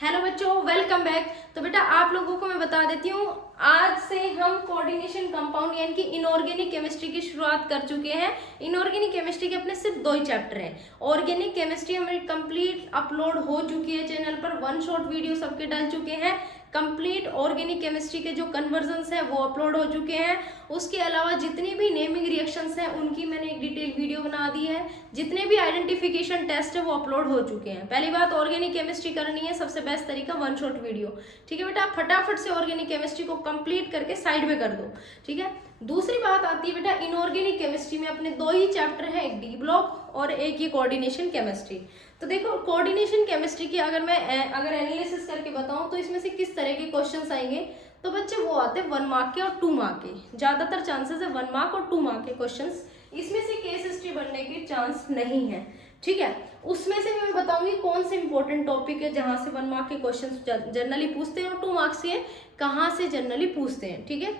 Hello बच्चों, welcome back. तो बेटा आप लोगों को मैं बता देती हूँ, आज से हम कोऑर्डिनेशन कंपाउंड यानी कि इनऑर्गेनिक केमिस्ट्री की शुरुआत कर चुके हैं। इनऑर्गेनिक केमिस्ट्री के अपने सिर्फ 2 ही चैप्टर हैं। ऑर्गेनिक केमिस्ट्री हमारी कंप्लीट अपलोड हो चुकी है चैनल पर, 1 शॉट वीडियो सबके डल चुके हैं। कंप्लीट ऑर्गेनिक केमिस्ट्री के जो कन्वर्जन्स हैं वो अपलोड हो चुके हैं। उसके अलावा जितनी भी नेमिंग रिएक्शंस हैं उनकी मैंने एक डिटेल वीडियो बना दी है। जितने भी आइडेंटिफिकेशन टेस्ट है वो अपलोड हो चुके हैं। पहली बात, ऑर्गेनिक केमिस्ट्री करनी है, सबसे बेस्ट तरीका 1 शॉट वीडियो। ठीक है बेटा, आप फटाफट से ऑर्गेनिक केमिस्ट्री को कंप्लीट करके साइड में कर दो। ठीक है, दूसरी बात आती है बेटा, इनऑर्गेनिक केमिस्ट्री में अपने 2 ही चैप्टर हैं, एक डी ब्लॉक और एक ये कोऑर्डिनेशन केमिस्ट्री। तो देखो, कोऑर्डिनेशन केमिस्ट्री की अगर एनालिसिस करके बताऊं तो इसमें से किस तरह के क्वेश्चंस आएंगे, तो बच्चे वो आते हैं 1 मार्क के और 2 मार्क के। ज्यादातर चांसेस है 1 मार्क और 2 मार्क के क्वेश्चंस, इसमें से केस हिस्ट्री बनने के चांस नहीं है। ठीक है, उसमें से मैं बताऊंगी कौन से इंपॉर्टेंट टॉपिक है जहां से 1 मार्क के क्वेश्चंस जनरली पूछते हैं और 2 मार्क्स के कहां से जनरली पूछते हैं। ठीक है,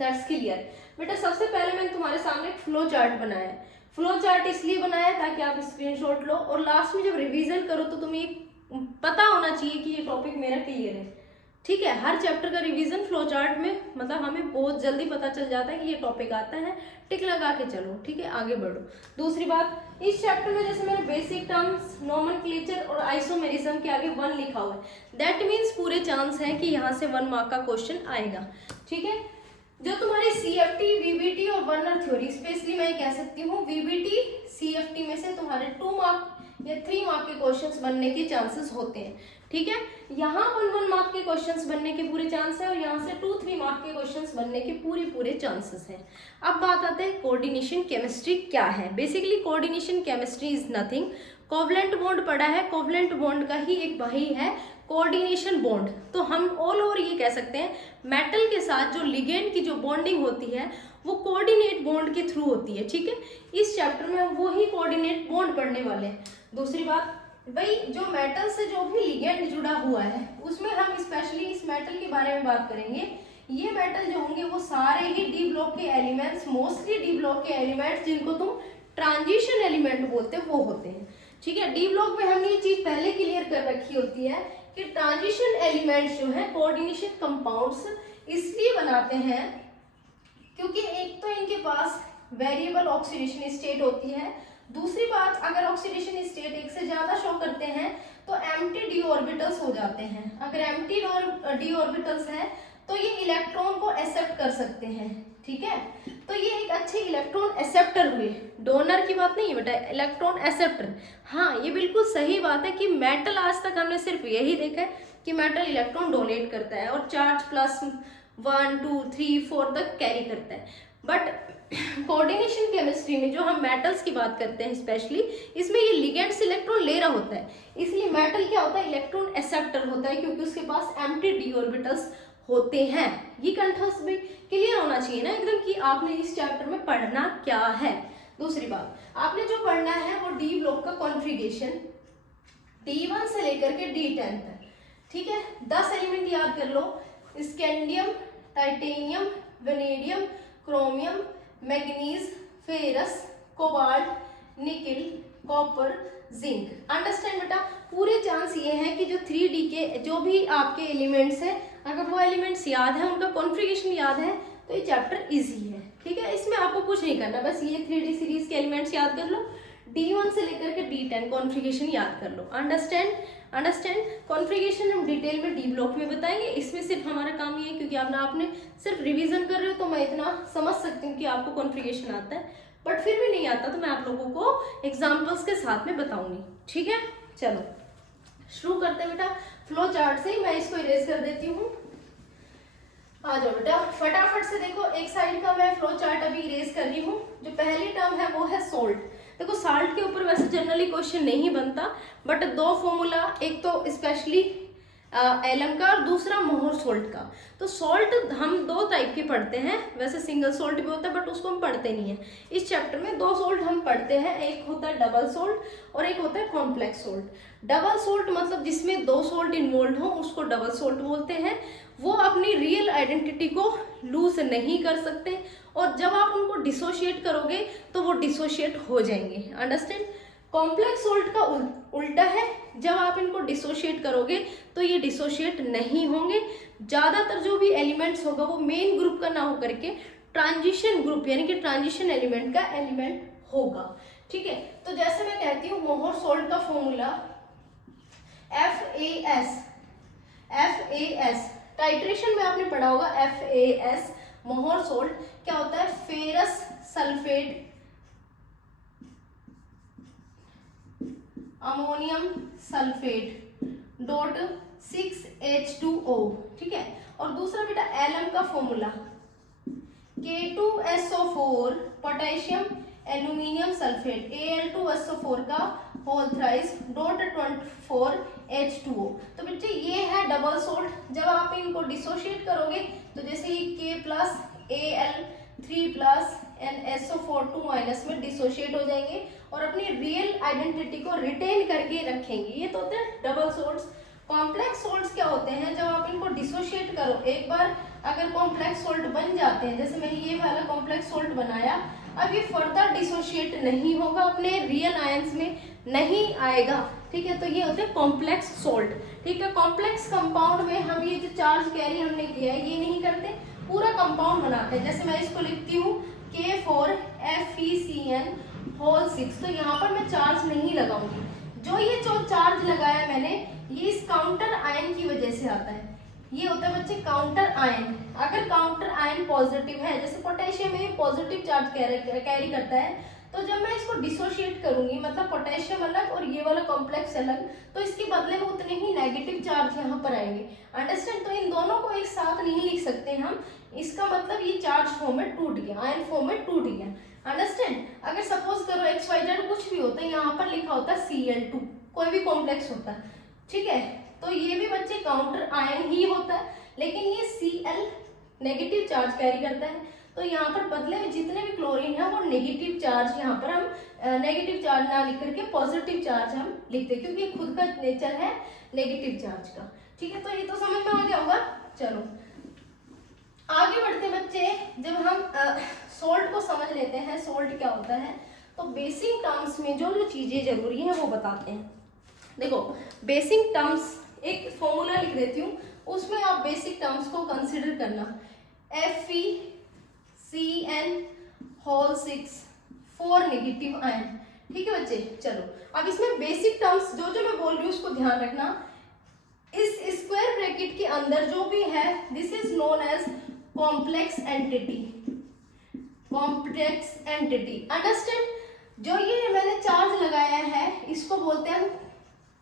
दैट्स क्लियर। बेटा सबसे पहले मैंने तुम्हारे सामने एक फ्लो चार्ट बनाया है। फ्लो चार्ट इसलिए बनाया है ताकि आप स्क्रीनशॉट लो और लास्ट में जब रिवीजन करो तो तुम्हें पता होना चाहिए कि ये टॉपिक मेरा क्लियर है। ठीक है, हर चैप्टर का रिवीजन फ्लो चार्ट में मतलब हमें बहुत जल्दी पता चल जाता है कि ये टॉपिक आता है, टिक लगा के चलो। ठीक है, आगे बढ़ो। दूसरी बात, इस चैप्टर में जैसे मैंने बेसिक टर्म्स, नोमेनक्लेचर और आइसोमेरिज्म के आगे 1 लिखा हुआ है, दैट मीन्स पूरे चांस है कि यहाँ से 1 मार्क का क्वेश्चन आएगा। ठीक है, जो तुम्हारी सीएफटी, वीबीटी और वर्नर थ्योरी, स्पेशली मैं कह सकती हूँ वीबीटी सीएफटी में से तुम्हारे 2 मार्क या 3 मार्क के क्वेश्चंस बनने के चांसेस होते हैं। ठीक है, यहाँ 1 मार्क के क्वेश्चंस बनने के पूरे चांस है और यहाँ से 2-3 मार्क के क्वेश्चंस बनने के पूरे चांसेस हैं। अब बात आते हैं कोऑर्डिनेशन केमिस्ट्री क्या है। Basically coordination chemistry is nothing, covalent bond पढ़ा है, कोवलेंट बॉन्ड का ही एक भाई है कोऑर्डिनेशन बॉन्ड। तो हम ऑल ओवर ये कह सकते हैं मेटल के साथ जो लिगेंड की जो बॉन्डिंग होती है वो कोऑर्डिनेट बॉन्ड के थ्रू होती है। ठीक है, इस चैप्टर में हम वो ही कोऑर्डिनेट बॉन्ड पढ़ने वाले हैं। दूसरी बात भाई, जो मेटल से जो भी लिगेंड जुड़ा हुआ है उसमें हम स्पेशली इस मेटल के बारे में बात करेंगे। ये मेटल जो होंगे वो सारे ही डी ब्लॉक के एलिमेंट्स, मोस्टली डी ब्लॉक के एलिमेंट्स जिनको तुम ट्रांजिशन एलिमेंट बोलते हो वो होते हैं। ठीक है, डी ब्लॉक में हमने ये चीज पहले क्लियर कर रखी होती है कि ट्रांजिशन एलिमेंट्स जो है कोऑर्डिनेशन कंपाउंड्स इसलिए बनाते हैं क्योंकि एक तो इनके पास वेरिएबल ऑक्सीडेशन स्टेट होती है। दूसरी बात, अगर ऑक्सीडेशन स्टेट एक से ज्यादा शो करते हैं तो एम्प्टी डी ऑर्बिटल्स हो जाते हैं। अगर एम्प्टी डी ऑर्बिटल्स है तो ये इलेक्ट्रॉन को एक्सेप्ट कर सकते हैं। ठीक है, तो ये एक अच्छे इलेक्ट्रॉन एक्सेप्टर हुए, डोनर की बात नहीं है बेटा, इलेक्ट्रॉन एक्सेप्टर। हाँ, ये बिल्कुल सही बात है कि मेटल आज तक हमने सिर्फ यही देखा है कि मेटल इलेक्ट्रॉन डोनेट करता है और चार्ज +1 2 3 4 तक कैरी करता है। बट कोऑर्डिनेशन केमिस्ट्री में जो हम मेटल्स की बात करते हैं स्पेशली, इसमें ये लिगेंड से इलेक्ट्रॉन ले रहा होता है, इसलिए मेटल क्या होता है, इलेक्ट्रॉन एक्सेप्टर होता है क्योंकि उसके पास एम्प्टी डी ऑर्बिटल्स होते हैं। ये कंठस्थ भी क्लियर होना चाहिए ना एकदम कि आपने इस चैप्टर में पढ़ना क्या है। दूसरी बात, आपने जो पढ़ना है वो डी ब्लॉक का कॉन्फ़िगरेशन D1 से लेकर के D10 तक। ठीक है, 10 एलिमेंट याद कर लो, scandium, titanium, vanadium, chromium, manganese, ferrous, cobalt, nickel, copper, zinc. Understand बेटा, पूरे चांस ये हैं कि जो 3D के जो भी आपके एलिमेंट्स हैं, अगर वो एलिमेंट्स याद है, उनका कॉन्फ़िगरेशन याद है तो ये चैप्टर इजी है। ठीक है, इसमें आपको कुछ नहीं करना, बस ये 3D सीरीज के एलिमेंट्स याद कर लो, D1 से लेकर के D10 कॉन्फ़िगरेशन याद कर लो। अंडरस्टैंड कॉन्फ़िगरेशन हम डिटेल में डी ब्लॉक में बताएंगे। इसमें सिर्फ हमारा काम ये है क्योंकि आपने सिर्फ रिवीजन कर रहे हो तो मैं इतना समझ सकती हूँ कि आपको कॉन्फ़िगरेशन आता है, बट फिर भी नहीं आता तो मैं आप लोगों को एग्जाम्पल्स के साथ में बताऊंगी। ठीक है, चलो शुरू करते हैं बेटा फ्लो चार्ट से। मैं इसको इरेज कर देती हूँ, आ जाओ बेटा फटाफट से। देखो, एक साइड का मैं फ्लो चार्ट अभी इरेज कर रही हूँ। जो पहली टर्म है वो है सोल्ट। देखो, साल्ट के ऊपर वैसे जनरली क्वेश्चन नहीं बनता, बट 2 फॉर्मूला, एक तो स्पेशली एलम का और दूसरा मोहर सोल्ट का। तो सॉल्ट हम 2 टाइप के पढ़ते हैं, वैसे सिंगल सोल्ट भी होता है बट उसको हम पढ़ते नहीं है। इस चैप्टर में 2 सोल्ट हम पढ़ते हैं, एक होता है डबल सोल्ट और एक होता है कॉम्प्लेक्स सोल्ट। डबल सोल्ट मतलब जिसमें 2 सोल्ट इन्वॉल्व हो उसको डबल सोल्ट बोलते हैं। वो अपनी रियल आइडेंटिटी को लूज नहीं कर सकते और जब आप उनको डिसोशिएट करोगे तो वो डिसोशिएट हो जाएंगे। अंडरस्टैंड। कॉम्प्लेक्स सोल्ट का उल्टा है, जब आप इनको डिसोशिएट करोगे तो ये डिसोशिएट नहीं होंगे। ज़्यादातर जो भी एलिमेंट्स होगा वो मेन ग्रुप का ना हो करके ट्रांजिशन ग्रुप यानी कि ट्रांजिशन एलिमेंट का एलिमेंट होगा। ठीक है, तो जैसे मैं कहती हूँ मोहर सोल्ट का फॉर्मूला FAS, टाइट्रेशन में आपने पढ़ा होगा FAS, मोहर सोल्ट क्या होता है, ferrous sulphate ammonium sulphate dot 6H2O। ठीक है, और दूसरा बेटा एलएम का formula K2SO4 potassium aluminium sulphate Al2SO4 का होल थ्राइस डॉट 24H2O। तो बच्चे ये है डबल सोल्ट। जब आप इनको डिसोशिएट करोगे तो जैसे ये K plus Al3 plus NSO4 2 minus में डिसोशिएट हो जाएंगे और अपनी रियल आइडेंटिटी को रिटेन करके रखेंगे। ये तो होते हैं डबल सोल्ट्स। कॉम्प्लेक्स सोल्ट्स क्या होते हैं, जब आप इनको डिसोशिएट करो, एक बार अगर कॉम्प्लेक्स सोल्ट बन जाते हैं, जैसे मैंने ये वाला कॉम्प्लेक्स सोल्ट बनाया, अब ये फर्दर डिसोशिएट नहीं होगा, अपने रियल आयंस में नहीं आएगा। ठीक है, तो ये होते हैं कॉम्प्लेक्स सोल्ट। ठीक है, कॉम्प्लेक्स कंपाउंड में हम ये जो चार्ज कैरी हमने किया है ये नहीं करते, पूरा कंपाउंड बनाते हैं। जैसे मैं इसको लिखती हूँ K4FeCN होल 6, तो यहाँ पर मैं चार्ज नहीं लगाऊंगी। जो ये जो चार्ज लगाया मैंने, ये इस काउंटर आयन की वजह से आता है। ये होता है बच्चे काउंटर आयन। अगर काउंटर आयन पॉजिटिव है, जैसे पोटेशियम में पॉजिटिव चार्ज कैरी करता है, तो जब मैं इसको डिसोशिएट करूंगी, मतलब पोटेशियम अलग और ये वाला कॉम्प्लेक्स अलग, तो इसके बदले में उतने ही नेगेटिव चार्ज यहाँ पर आएंगे। अंडरस्टैंड? तो इन दोनों को एक साथ नहीं लिख सकते हम, इसका मतलब ये चार्ज फॉर्म में टूट गया, आयन फॉर्म में टूट गया। अंडरस्टैंड? अगर सपोज करो XYZ कुछ भी होता है, यहाँ पर लिखा होता है Cl2, कोई भी कॉम्प्लेक्स होता है। ठीक है, तो ये भी बच्चे काउंटर आयन ही होता है, लेकिन ये Cl नेगेटिव चार्ज कैरी करता है, तो यहाँ पर बदले में जितने भी क्लोरीन है वो नेगेटिव चार्ज, यहाँ पर हम नेगेटिव चार्ज ना लिख करके पॉजिटिव चार्ज हम लिखते हैं, क्योंकि खुद का नेचर है नेगेटिव चार्ज का। ठीक है, तो ये तो समझ में आ गया होगा। चलो आगे बढ़ते बच्चे, जब हम सोल्ट को समझ लेते हैं, सोल्ट क्या होता है, तो बेसिक टर्म्स में जो जो चीजें जरूरी हैं वो बताते हैं। देखो बेसिक टर्म्स, एक फॉर्मूला लिख देती हूँ, उसमें आप बेसिक टर्म्स को कंसिडर करना। FeCN whole 6 4 negative ion. ठीक है बच्चे, चलो अब इसमें बेसिक टर्म्स जो जो मैं बोल रही हूँ उसको ध्यान रखना। इस स्क्वायर ब्रैकेट के अंदर जो भी है, this is known as complex entity, complex entity. Understand? जो ये मैंने चार्ज लगाया है इसको बोलते हैं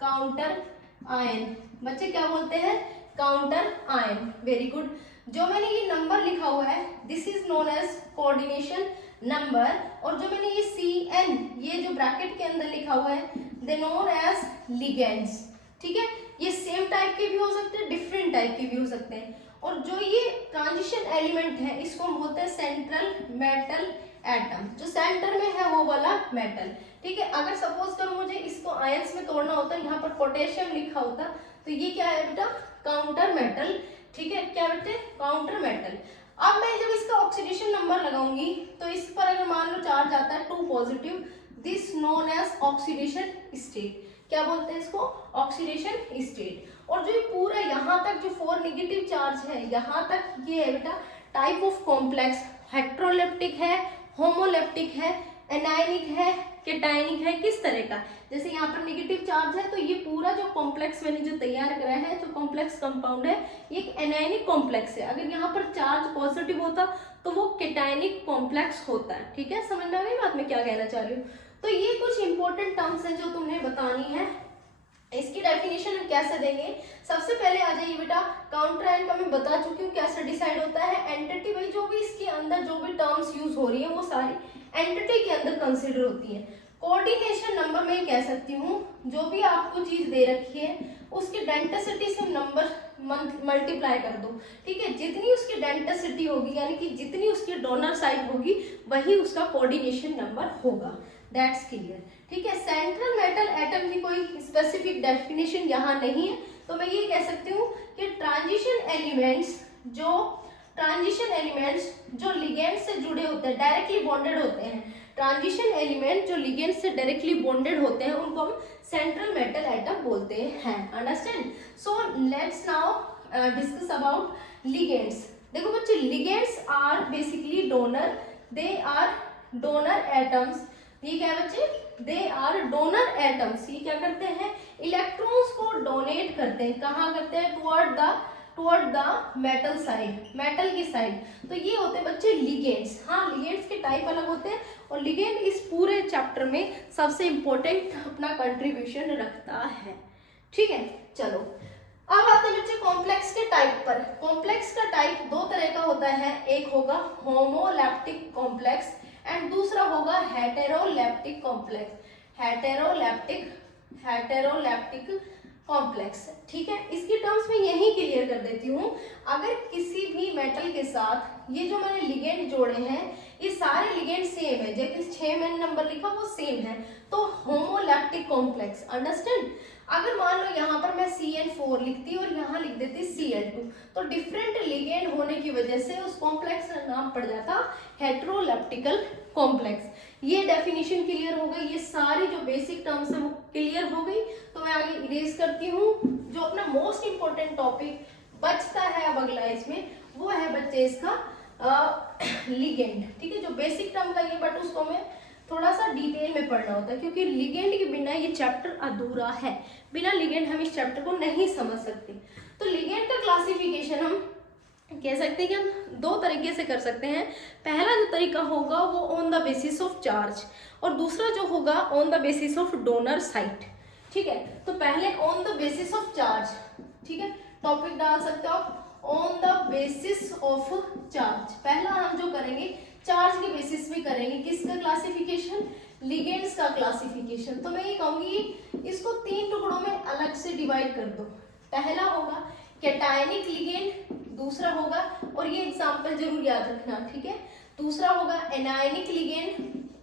काउंटर आयन। बच्चे क्या बोलते हैं? Counter ion. Very good. जो मैंने ये नंबर लिखा हुआ है, this is known as coordination number, और जो मैंने ये CN ये जो ब्रैकेट के अंदर लिखा हुआ है, दे नोन एज लिगेंड्स। ठीक है, ये सेम टाइप के भी हो सकते हैं, डिफरेंट टाइप के भी हो सकते हैं। और जो ये ट्रांजिशन एलिमेंट है इसको हम बोलते हैं सेंट्रल मेटल एटम, जो सेंटर में है वो वाला मेटल। ठीक है, अगर सपोज करो मुझे इसको आयंस में तोड़ना होता है, यहाँ पर पोटेशियम लिखा होता, तो ये क्या है बेटा? Counter metal. ठीक है, क्या बेटे? Counter metal. अब मैं जब इसका ऑक्सीडेशन नंबर लगाऊंगी तो इस पर अगर मान लो चार्ज आता है 2 positive, this known as oxidation state. क्या बोलते हैं इसको? Oxidation state. और जो ये पूरा यहाँ तक जो 4 नेगेटिव चार्ज है, यहाँ तक ये है बेटा टाइप ऑफ कॉम्प्लेक्स, हेट्रोलेप्टिक है, होमोलेप्टिक है, एनायनिक है, केटायनिक है, किस तरह का। जैसे यहाँ पर नेगेटिव चार्ज है तो ये पूरा जो कॉम्प्लेक्स मैंने जो तैयार करा है, जो कॉम्प्लेक्स कंपाउंड है, ये एक एनायनिक कॉम्प्लेक्स है। अगर यहाँ पर चार्ज पॉजिटिव होता तो वो केटायनिक कॉम्प्लेक्स होता है। ठीक है, समझ में आ गई बात मैं क्या कहना चाह रही हूँ? तो ये कुछ इंपॉर्टेंट टर्म्स हैं जो तुम्हें बतानी है। इसकी डेफिनेशन हम कैसे देंगे? सबसे पहले आ जाइए बेटा, काउंटर आयन का मैं बता चुकी हूँ कैसे डिसाइड होता है। एंटिटी भाई जो भी इसके अंदर जो भी टर्म्स यूज हो रही है वो सारी एंटिटी के अंदर कंसिडर होती है। कोऑर्डिनेशन नंबर में कह सकती हूँ, जो भी आपको चीज दे रखी है उसके डेंसिटी से नंबर मल्टीप्लाई कर दो। ठीक है, जितनी उसकी डेंसिटी होगी यानी कि जितनी उसकी डोनर साइड होगी वही उसका कोऑर्डिनेशन नंबर होगा। That's clear. ठीक है, सेंट्रल मेटल एटम की कोई स्पेसिफिक डेफिनेशन यहाँ नहीं है, तो मैं ये कह सकती हूँ कि ट्रांजिशन एलिमेंट्स जो लिगेंड से जुड़े होते हैं, डायरेक्टली बॉन्डेड होते हैं, ट्रांजिशन एलिमेंट जो लिगेंड से डायरेक्टली बॉन्डेड होते हैं उनको हम सेंट्रल मेटल एटम बोलते हैं। Understand? So let's now discuss about ligands. देखो बच्चे, ligands are basically donor, they are donor atoms. ये क्या है बच्चे? They are donor atoms. ये क्या करते हैं? इलेक्ट्रॉन्स को डोनेट करते हैं। कहाँ करते हैं? Toward the metal side, metal की साइड। तो ये होते हैं बच्चे लिगेंड्स। हाँ, लिगेंड्स के टाइप अलग होते हैं और लिगेंड इस पूरे चैप्टर में सबसे इंपॉर्टेंट अपना कंट्रीब्यूशन रखता है। ठीक है, चलो अब आते हैं बच्चे कॉम्प्लेक्स के टाइप पर। कॉम्प्लेक्स का टाइप दो तरह का होता है, एक होगा होमोलैप्टिक कॉम्प्लेक्स एंड दूसरा होगा हेटेरोलैप्टिक कॉम्प्लेक्स। हेटेरोलैप्टिक कॉम्प्लेक्स। ठीक है, इसकी टर्म्स में यही क्लियर कर देती हूँ। अगर किसी भी मेटल के साथ ये जो मैंने लिगेंड जोड़े हैं, ये सारे लिगेंड सेम है, जैसे 6 मैंने नंबर लिखा वो सेम है, तो होमोलैप्टिक कॉम्प्लेक्स। अंडरस्टैंड? अगर मान लो यहाँ पर मैं CN4 लिखती और यहाँ लिख देती Cl2, तो डिफरेंट लिगेंड होने की वजह से उस कॉम्प्लेक्स का नाम पड़ जाता हेटेरोलैप्टिकल कॉम्प्लेक्स। ये डेफिनेशन क्लियर हो गई, ये सारी जो बेसिक टर्म्स है वो क्लियर हो गई। तो मैं आगे इरेज करती हूँ। जो अपना मोस्ट इंपॉर्टेंट टॉपिक बचता है अब अगला इसमें, वो है बच्चे इसका लिगेंड। ठीक है, जो बेसिक टर्म का ये, बट उसको मैं थोड़ा सा डिटेल में पढ़ना होता है क्योंकि लिगेंड के बिना ये चैप्टर अधूरा है। बिना लिगेंड हम इस चैप्टर को नहीं समझ सकते। तो लिगेंड का क्लासिफिकेशन हम कह सकते हैं कि हम दो तरीके से कर सकते हैं। पहला जो तरीका होगा वो on the basis of charge और दूसरा जो होगा on the basis of donor site. ठीक है, तो पहले on the basis of charge. ठीक है, टॉपिक डाल सकते हो आप on the basis of charge. पहला हम जो करेंगे चार्ज के बेसिस पे करेंगे। किसका क्लासिफिकेशन? लिगेंड्स का क्लासिफिकेशन। तो मैं ये कहूंगी इसको 3 टुकड़ों में अलग से डिवाइड कर दो। पहला होगा कैटायनिक लिगेंड, दूसरा होगा, और ये एग्जांपल जरूर याद रखना, ठीक है, दूसरा होगा एनायनिक लिगेंड,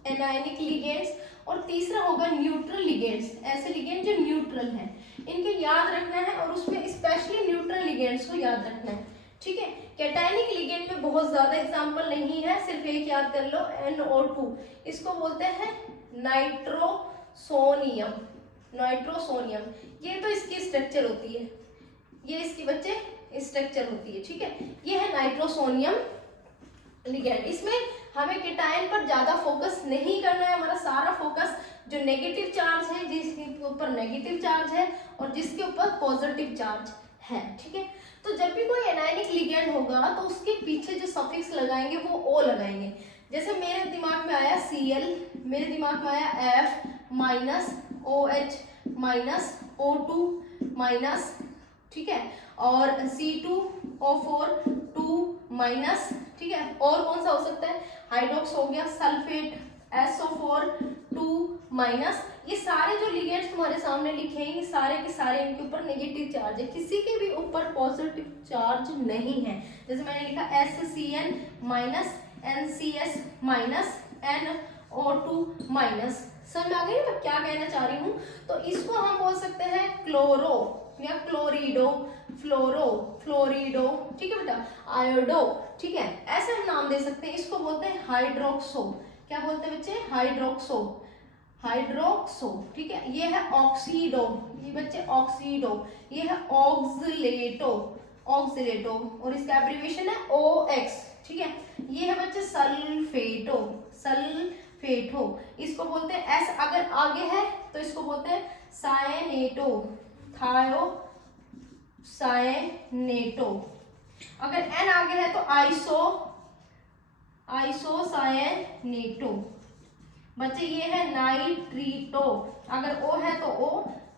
एनायनिक लिगेंड्स, और तीसरा होगा न्यूट्रल लिगेंड्स, ऐसे लिगेंड जो न्यूट्रल हैं, इनके याद रखना है और उसमें स्पेशली न्यूट्रल लिगेंड्स को याद रखना है। ठीक है, कैटायनिक लिगेंड में बहुत ज्यादा एग्जांपल नहीं है, सिर्फ एक याद कर लो, NO2, इसको बोलते हैं नाइट्रोसोनियम, नाइट्रोसोनियम, ये तो इसकी स्ट्रक्चर होती है, ये इसकी बच्चे स्ट्रक्चर होती है। ठीक है, ये है नाइट्रोसोनियम लिगेंड। इसमें हमें केटायन पर ज्यादा फोकस नहीं करना है, हमारा सारा फोकस जो नेगेटिव चार्ज है, जिसके ऊपर नेगेटिव चार्ज है और जिसके ऊपर पॉजिटिव चार्ज है। ठीक है, तो जब भी कोई एनायनिक लिगेंड होगा तो उसके पीछे जो सफिक्स लगाएंगे वो O लगाएंगे। जैसे मेरे दिमाग में आया Cl, मेरे दिमाग में आया F minus OH minus O2 minus, ठीक है, और C2O4 2 माइनस, ठीक है, और कौन सा हो सकता है, हाइड्रोक्स हो गया, सल्फेट SO4 2 माइनस। ये सारे जो लिगेंड्स तुम्हारे सामने लिखे हैं, ये सारे के सारे इनके ऊपर नेगेटिव चार्ज है, किसी के भी ऊपर पॉजिटिव चार्ज नहीं है। जैसे मैंने लिखा SCN minus, NCS minus, NO2 minus. समझ में आ गई मैं क्या कहना चाह रही हूँ? तो इसको हम बोल सकते हैं क्लोरो या क्लोरिडो, फ्लोरो, फ्लोरिडो, ठीक है बेटा, आयोडो, ठीक है, ऐसे हम नाम दे सकते हैं। इसको बोलते हैं हाइड्रोक्सो, क्या बोलते हैं बच्चे, हाइड्रोक्सो, हाइड्रोक्सो, ठीक है। ये है ऑक्सीडो, ये बच्चे ऑक्सीडो, ये है ऑक्सिलेटो, ऑक्सिलेटो, और इसका एब्रिविएशन है OX, ठीक है। ये है बच्चे सल्फेटो, सल्फेटो, इसको बोलते हैं S अगर आगे है तो इसको बोलते हैं सायनेटो, थायो सायनेटो, अगर N आगे है तो आइसो, आइसोसायनेटो। बच्चे ये है नाइट्रीटो, अगर O है तो O,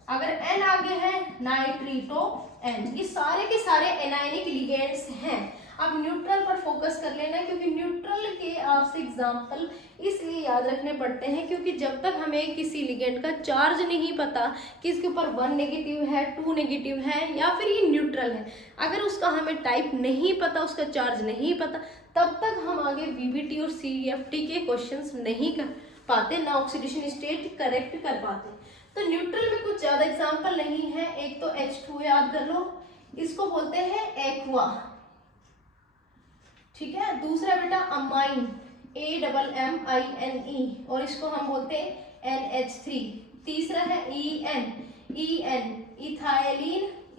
अगर N आगे है नाइट्रीटो N। ये सारे के सारे एनायनिक लिगेंड्स हैं। अब न्यूट्रल पर फोकस कर लेना है, क्योंकि न्यूट्रल के आपसे एग्जाम्पल इसलिए याद रखने पड़ते हैं क्योंकि जब तक हमें किसी लिगेंड का चार्ज नहीं पता कि इसके ऊपर 1 नेगेटिव है, 2 नेगेटिव है या फिर ये न्यूट्रल है, अगर उसका हमें टाइप नहीं पता, उसका चार्ज नहीं पता, तब तक हम आगे VBT और CFT के क्वेश्चंस नहीं कर पाते, ना ऑक्सीडेशन स्टेट करेक्ट कर पाते। तो न्यूट्रल में कुछ ज्यादा एग्जाम्पल नहीं है। एक तो H2 याद कर लो, इसको बोलते हैं एक्वा, ठीक है। दूसरा बेटा अमाइन, AMMINE और इसको हम बोलते हैं NH3। तीसरा है EN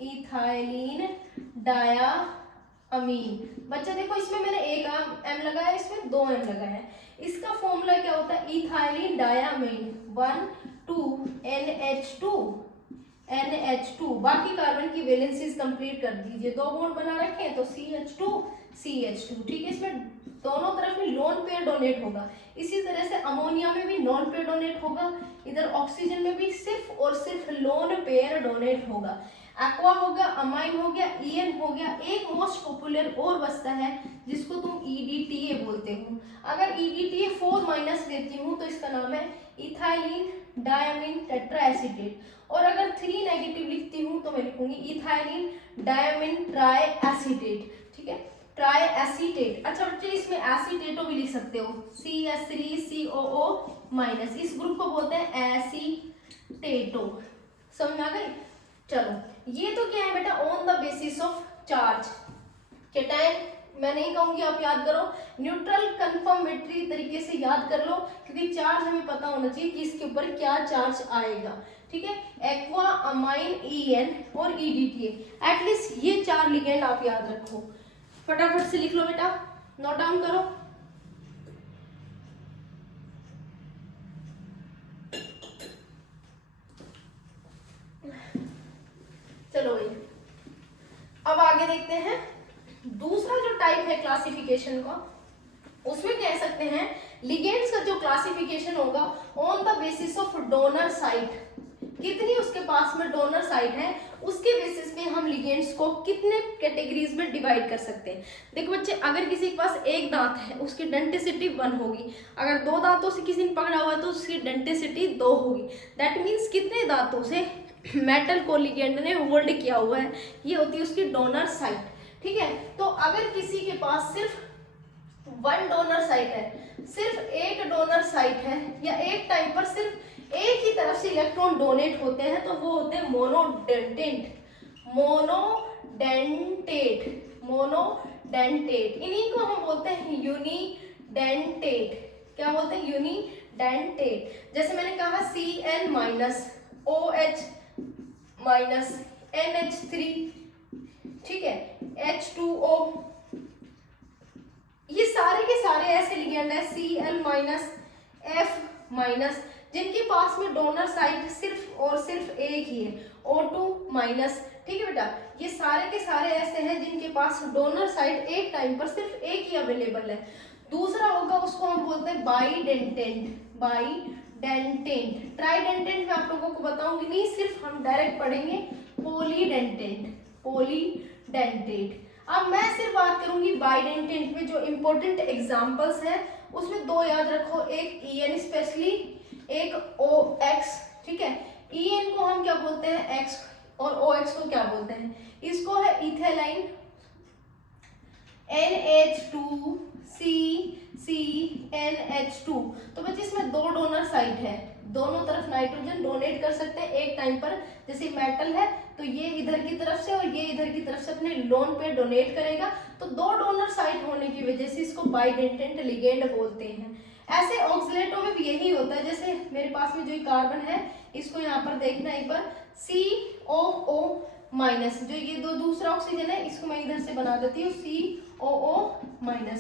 इथाइलिन डायामीन। बच्चा देखो इसमें मैंने एक M लगाया, इसमें 2 M लगाया है। इसका फॉर्मूला क्या होता है? Ethylene diamine 1 2 NH2। बाकी कार्बन की वैलेंसीज कंप्लीट कर दीजिए। 2 बॉन्ड बना रखे हैं तो CH2 ठीक है। इसमें दोनों तरफ में लोन पेयर डोनेट होगा। इसी तरह से अमोनिया में भी नॉन पेयर डोनेट होगा। इधर ऑक्सीजन में भी सिर्फ और सिर्फ लोन पेयर डोनेट होगा। एक्वा हो गया, अमाइन हो गया, EN हो गया। एक मोस्ट पॉपुलर और बचता है जिसको तुम EDTA बोलते हो। अगर EDTA 4- लेती हूँ तो इसका नाम है इथाइलिन डायमीन टेट्राएसीटेट। और अगर 3 नेगेटिव लिखती हूँ तो मैं लिखूंगी इथाइलिन डायमीन ट्राइएसीटेट। ठीक है, ट्राइएसीटेट। अच्छा बच्चे इसमें एसीटेटो भी लिख सकते हो, CH3COO-। इस ग्रुप को बोलते हैं एसीटेटो। समझ में आ गई? चलो ये तो क्या है बेटा, on the basis of charge. Cation मैं नहीं कहूंगी, आप याद करो, न्यूट्रल कंफर्मेटरी तरीके से याद कर लो, क्योंकि चार्ज हमें पता होना चाहिए कि इसके ऊपर क्या चार्ज आएगा। ठीक है, एक्वा, अमाइन, EN और EDTA। एटलीस्ट ये 4 लिगेंड आप याद रखो। फटाफट से लिख लो बेटा, नोट डाउन करो। चलो भाई अब आगे देखते हैं। दूसरा जो टाइप है क्लासिफिकेशन का, उसमें कह सकते हैं लिगेंड्स का जो क्लासिफिकेशन होगा on the basis of donor site. कितनी उसके पास में डोनर साइट है, उसके बेसिस पे हम लिगेंड्स को कितने कैटेगरीज में डिवाइड कर सकते हैं। देखो बच्चे, अगर किसी के पास एक दांत है उसकी डेंटिसिटी 1 होगी। अगर 2 दांतों से किसी ने पकड़ा हुआ है तो उसकी डेंटिसिटी 2 होगी। दैट मीन्स कितने दांतों से मेटल को लिगेंड ने होल्ड किया हुआ है, ये होती है उसकी डोनर साइट। ठीक है, तो अगर किसी के पास सिर्फ 1 डोनर साइट है, सिर्फ एक डोनर साइट है, या एक टाइम पर सिर्फ एक ही तरफ से इलेक्ट्रॉन डोनेट होते हैं, तो वो होते हैं मोनोडेंटेट। इन्हीं को हम बोलते हैं यूनिडेंटेट। क्या बोलते हैं? यूनिडेंटेट। जैसे मैंने कहा Cn-OH- NH3, ठीक है, H2O, ये सारे के सारे ऐसे लिगेंड है Cl-F-, जिनके पास में डोनर साइट सिर्फ और सिर्फ एक ही है, O2-। ठीक है बेटा, ये सारे के सारे ऐसे हैं जिनके पास डोनर साइट एक टाइम पर सिर्फ एक ही अवेलेबल है। दूसरा होगा उसको हम बोलते हैं बाईडेंटेंट। ट्राइडेंटेंट मैं आप लोगों को बताऊंगी नहीं, सिर्फ हम डायरेक्ट पढ़ेंगे पॉलीडेंटेट। अब मैं सिर्फ बात करूंगी बाइडेंटेंट में। जो इंपॉर्टेंट एग्जांपल्स हैं उसमें 2 याद रखो, एक EN स्पेशली, एक OX। ठीक है, EN को हम क्या बोलते हैं? X, और OX को क्या बोलते हैं? इसको है इथेलाइन NH2CCNH2। तो बच्चे इसमें 2 डोनर साइट है, दोनों तरफ नाइट्रोजन डोनेट कर सकते हैं एक टाइम पर। जैसे मेटल है तो ये इधर की तरफ से और ये इधर की तरफ से अपने लोन पे डोनेट करेगा, तो 2 डोनर साइट होने की वजह से इसको बाइडेंटेंट लिगेंड बोलते हैं। ऐसे ऑक्सीलेटो में भी यही होता है। जैसे मेरे पास में जो कार्बन है, इसको यहाँ पर देखना एक बार, COO-, जो ये दूसरा ऑक्सीजन है, इसको मैं इधर से बना देती हूँ COO-।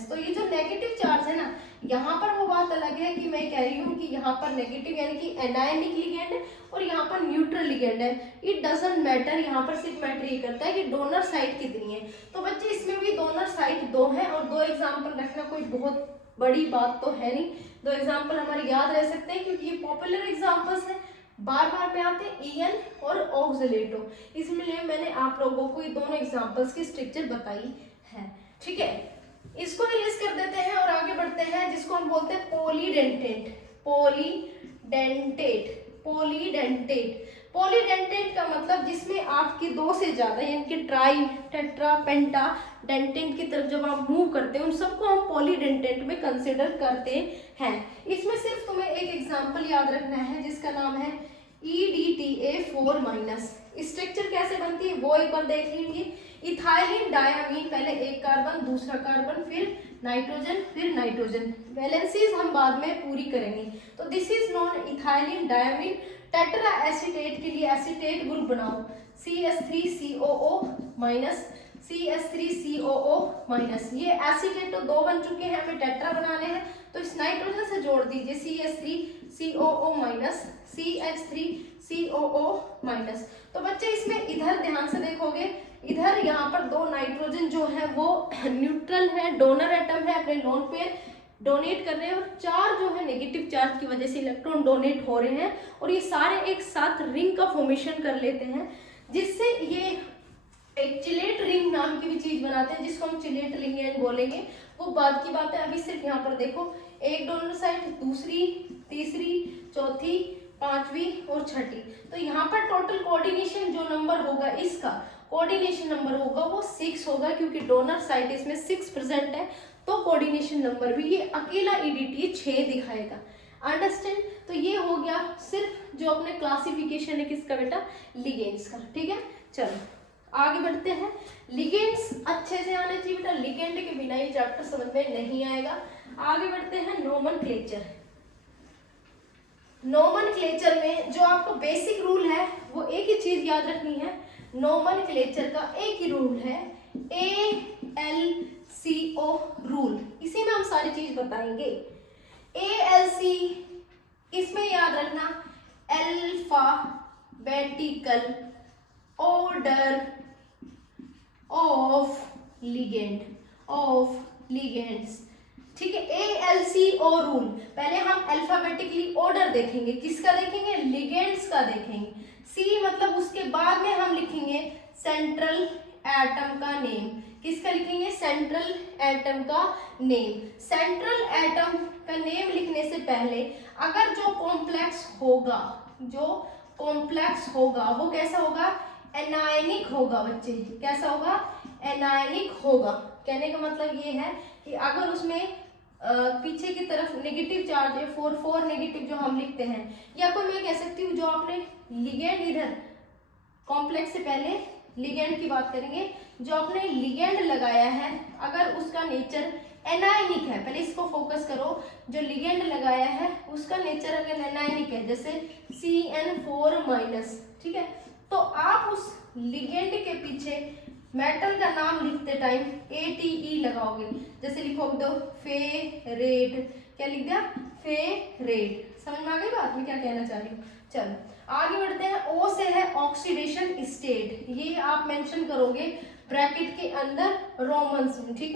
तो ये जो नेगेटिव चार्ज है ना, यहाँ पर वो बात अलग है कि मैं कह रही हूँ कि यहाँ पर नेगेटिव यानी कि एनायनिक लिगेंड है और यहाँ पर न्यूट्रल लिगेंड है। इट डजंट मैटर, यहाँ पर सिर्फ मैटर ये करता है कि डोनर साइट कितनी है। तो बच्चे इसमें भी डोनर साइट 2 है, और 2 एग्जाम्पल रखना कोई बहुत बड़ी बात तो है नहीं। 2 एग्जाम्पल हमारे याद रह सकते हैं क्योंकि ये पॉपुलर एग्जाम्पल्स हैं, बार बार पे आते हैं, EN और ऑक्सीलेटो। इसलिए मैंने आप लोगों को ये दोनों एग्जाम्पल्स की स्ट्रक्चर बताई है। ठीक है, इसको रिलीज कर देते हैं और आगे बढ़ते हैं, जिसको हम बोलते हैं पॉलीडेंटेट का मतलब जिसमें आपकी 2 से ज्यादा यानी कि ट्राई, टेट्रा, पेंटा डेंटेंट की तरफ जब आप मूव करते हैं, उन सबको हम पॉलीडेंटेट में कंसिडर करते हैं। इसमें सिर्फ तुम्हें एक एग्जांपल याद रखना है जिसका नाम है EDTA 4-। स्ट्रक्चर कैसे बनती है वो एक बार देख लीजिए। इथाइलिन डायमीन, पहले एक कार्बन, दूसरा कार्बन, फिर नाइट्रोजन, फिर नाइट्रोजन। वैलेंसीज हम बाद में पूरी करेंगे। तो this is non ethylene diamine. Tetra acetate के लिए एसीटेट ग्रुप बनाओ, CH3COO माइनस, CH3COO माइनस। ये एसीटेट तो 2 बन चुके हैं, हमें टेट्रा बनाने हैं, तो इस नाइट्रोजन से जोड़ दीजिए CH3COO माइनस, CH3COO माइनस। तो बच्चे इसमें इधर ध्यान से देखोगे, इधर यहाँ पर 2 नाइट्रोजन जो है वो न्यूट्रल है, डोनर एटम है, अपने लोन पेयर डोनेट कर रहे हैं, और 4 जो है नेगेटिव चार्ज की वजह से इलेक्ट्रॉन डोनेट हो रहे हैं, और ये सारे एक साथ रिंग का फॉर्मेशन कर लेते हैं, जिससे ये एक चिलेट रिंग नाम की भी चीज बनाते हैं, जिसको हम चिलेट लिगेंड बोलेंगे। वो बाद की बात है, अभी सिर्फ यहाँ पर देखो, एक डोनर साइड, दूसरी, तीसरी, चौथी, 5वीं और 6ठी। तो यहाँ पर टोटल कोऑर्डिनेशन जो नंबर होगा, इसका कोऑर्डिनेशन नंबर होगा वो 6 होगा, क्योंकि डोनर साइड इसमें 6 प्रेजेंट है, तो कोऑर्डिनेशन नंबर भी ये अकेला EDTA 6 दिखाएगा। अंडरस्टैंड? तो ये हो गया सिर्फ जो अपने क्लासिफिकेशन है किसका बेटा, लिगेंड्स का। ठीक है, चलो आगे बढ़ते हैं। लिगेंड्स अच्छे से आने चाहिए बेटा, लिगेंड के बिना ये चैप्टर समझ में नहीं आएगा। आगे बढ़ते हैं नोमेनक्लेचर। नोमेनक्लेचर में जो आपको बेसिक रूल है वो एक ही चीज याद रखनी है, नोमेनक्लेचर का एक ही रूल है, ALCO रूल। इसी में हम सारी चीज बताएंगे। ALC, इसमें याद रखना अल्फाबेटिकल ऑर्डर ऑफ लिगेंड्स। ठीक है, ALCO रूल। पहले हम अल्फाबेटिकली ऑर्डर देखेंगे, किसका देखेंगे, लिगेंड्स का देखेंगे। C मतलब उसके बाद में हम लिखेंगे सेंट्रल एटम का नेम। किसका लिखेंगे, सेंट्रल एटम का नेम। सेंट्रल एटम का नेम लिखने से पहले अगर जो कॉम्प्लेक्स होगा वो कैसा होगा, एनायनिक होगा बच्चे। कैसा होगा, एनायनिक होगा। कहने का मतलब ये है कि अगर उसमें पीछे की तरफ नेगेटिव चार्ज है, 4 नेगेटिव जो हम लिखते हैं, या कोई मैं कह सकती हूँ जो आपने लिगेंड, इधर कॉम्प्लेक्स से पहले लिगेंड की बात करेंगे, जो आपने लिगेंड लगाया है अगर उसका नेचर एनायनिक है, पहले इसको फोकस करो, जो लिगेंड लगाया है उसका नेचर अगर एनायनिक है, जैसे CN4 माइनस, ठीक है, तो आप उस लिगेंड के पीछे मेटल का नाम लिखते टाइम ATE लगाओगे। जैसे लिखोगे तो फेरेट, क्या लिख दिया, फेरेट। समझ में आ गई बात में क्या कहना चाह रही हूँ। चलो आगे बढ़ते हैं। O से है ऑक्सीडेशन स्टेट, ये आप मेंशन करोगे ब्रैकेट के अंदर रोमन्स में। ठीक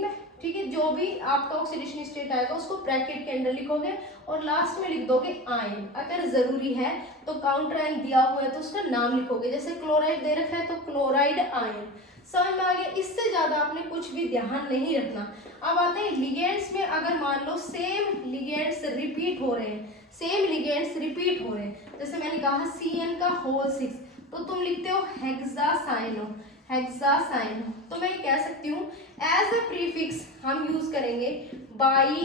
है, जो भी आपका ऑक्सीडेशन स्टेट आएगा उसको ब्रैकेट के अंदर लिखोगे और लास्ट में लिख दोगे आयन। अगर जरूरी है तो काउंटर आयन दिया हुआ है तो उसका नाम लिखोगे, जैसे क्लोराइड दे रखा है तो क्लोराइड आयन। समझ में आ गया, इससे ज्यादा आपने कुछ भी ध्यान नहीं रखना। अब आते हैं लिगेंड्स में, अगर मान लो सेम लिगेंड्स रिपीट हो रहे हैं, जैसे मैंने कहा CN का होल 6, तो तुम लिखते हो हेक्सासाइनो। तो मैं कह सकती हूँ एज ए प्रीफिक्स हम यूज करेंगे बाई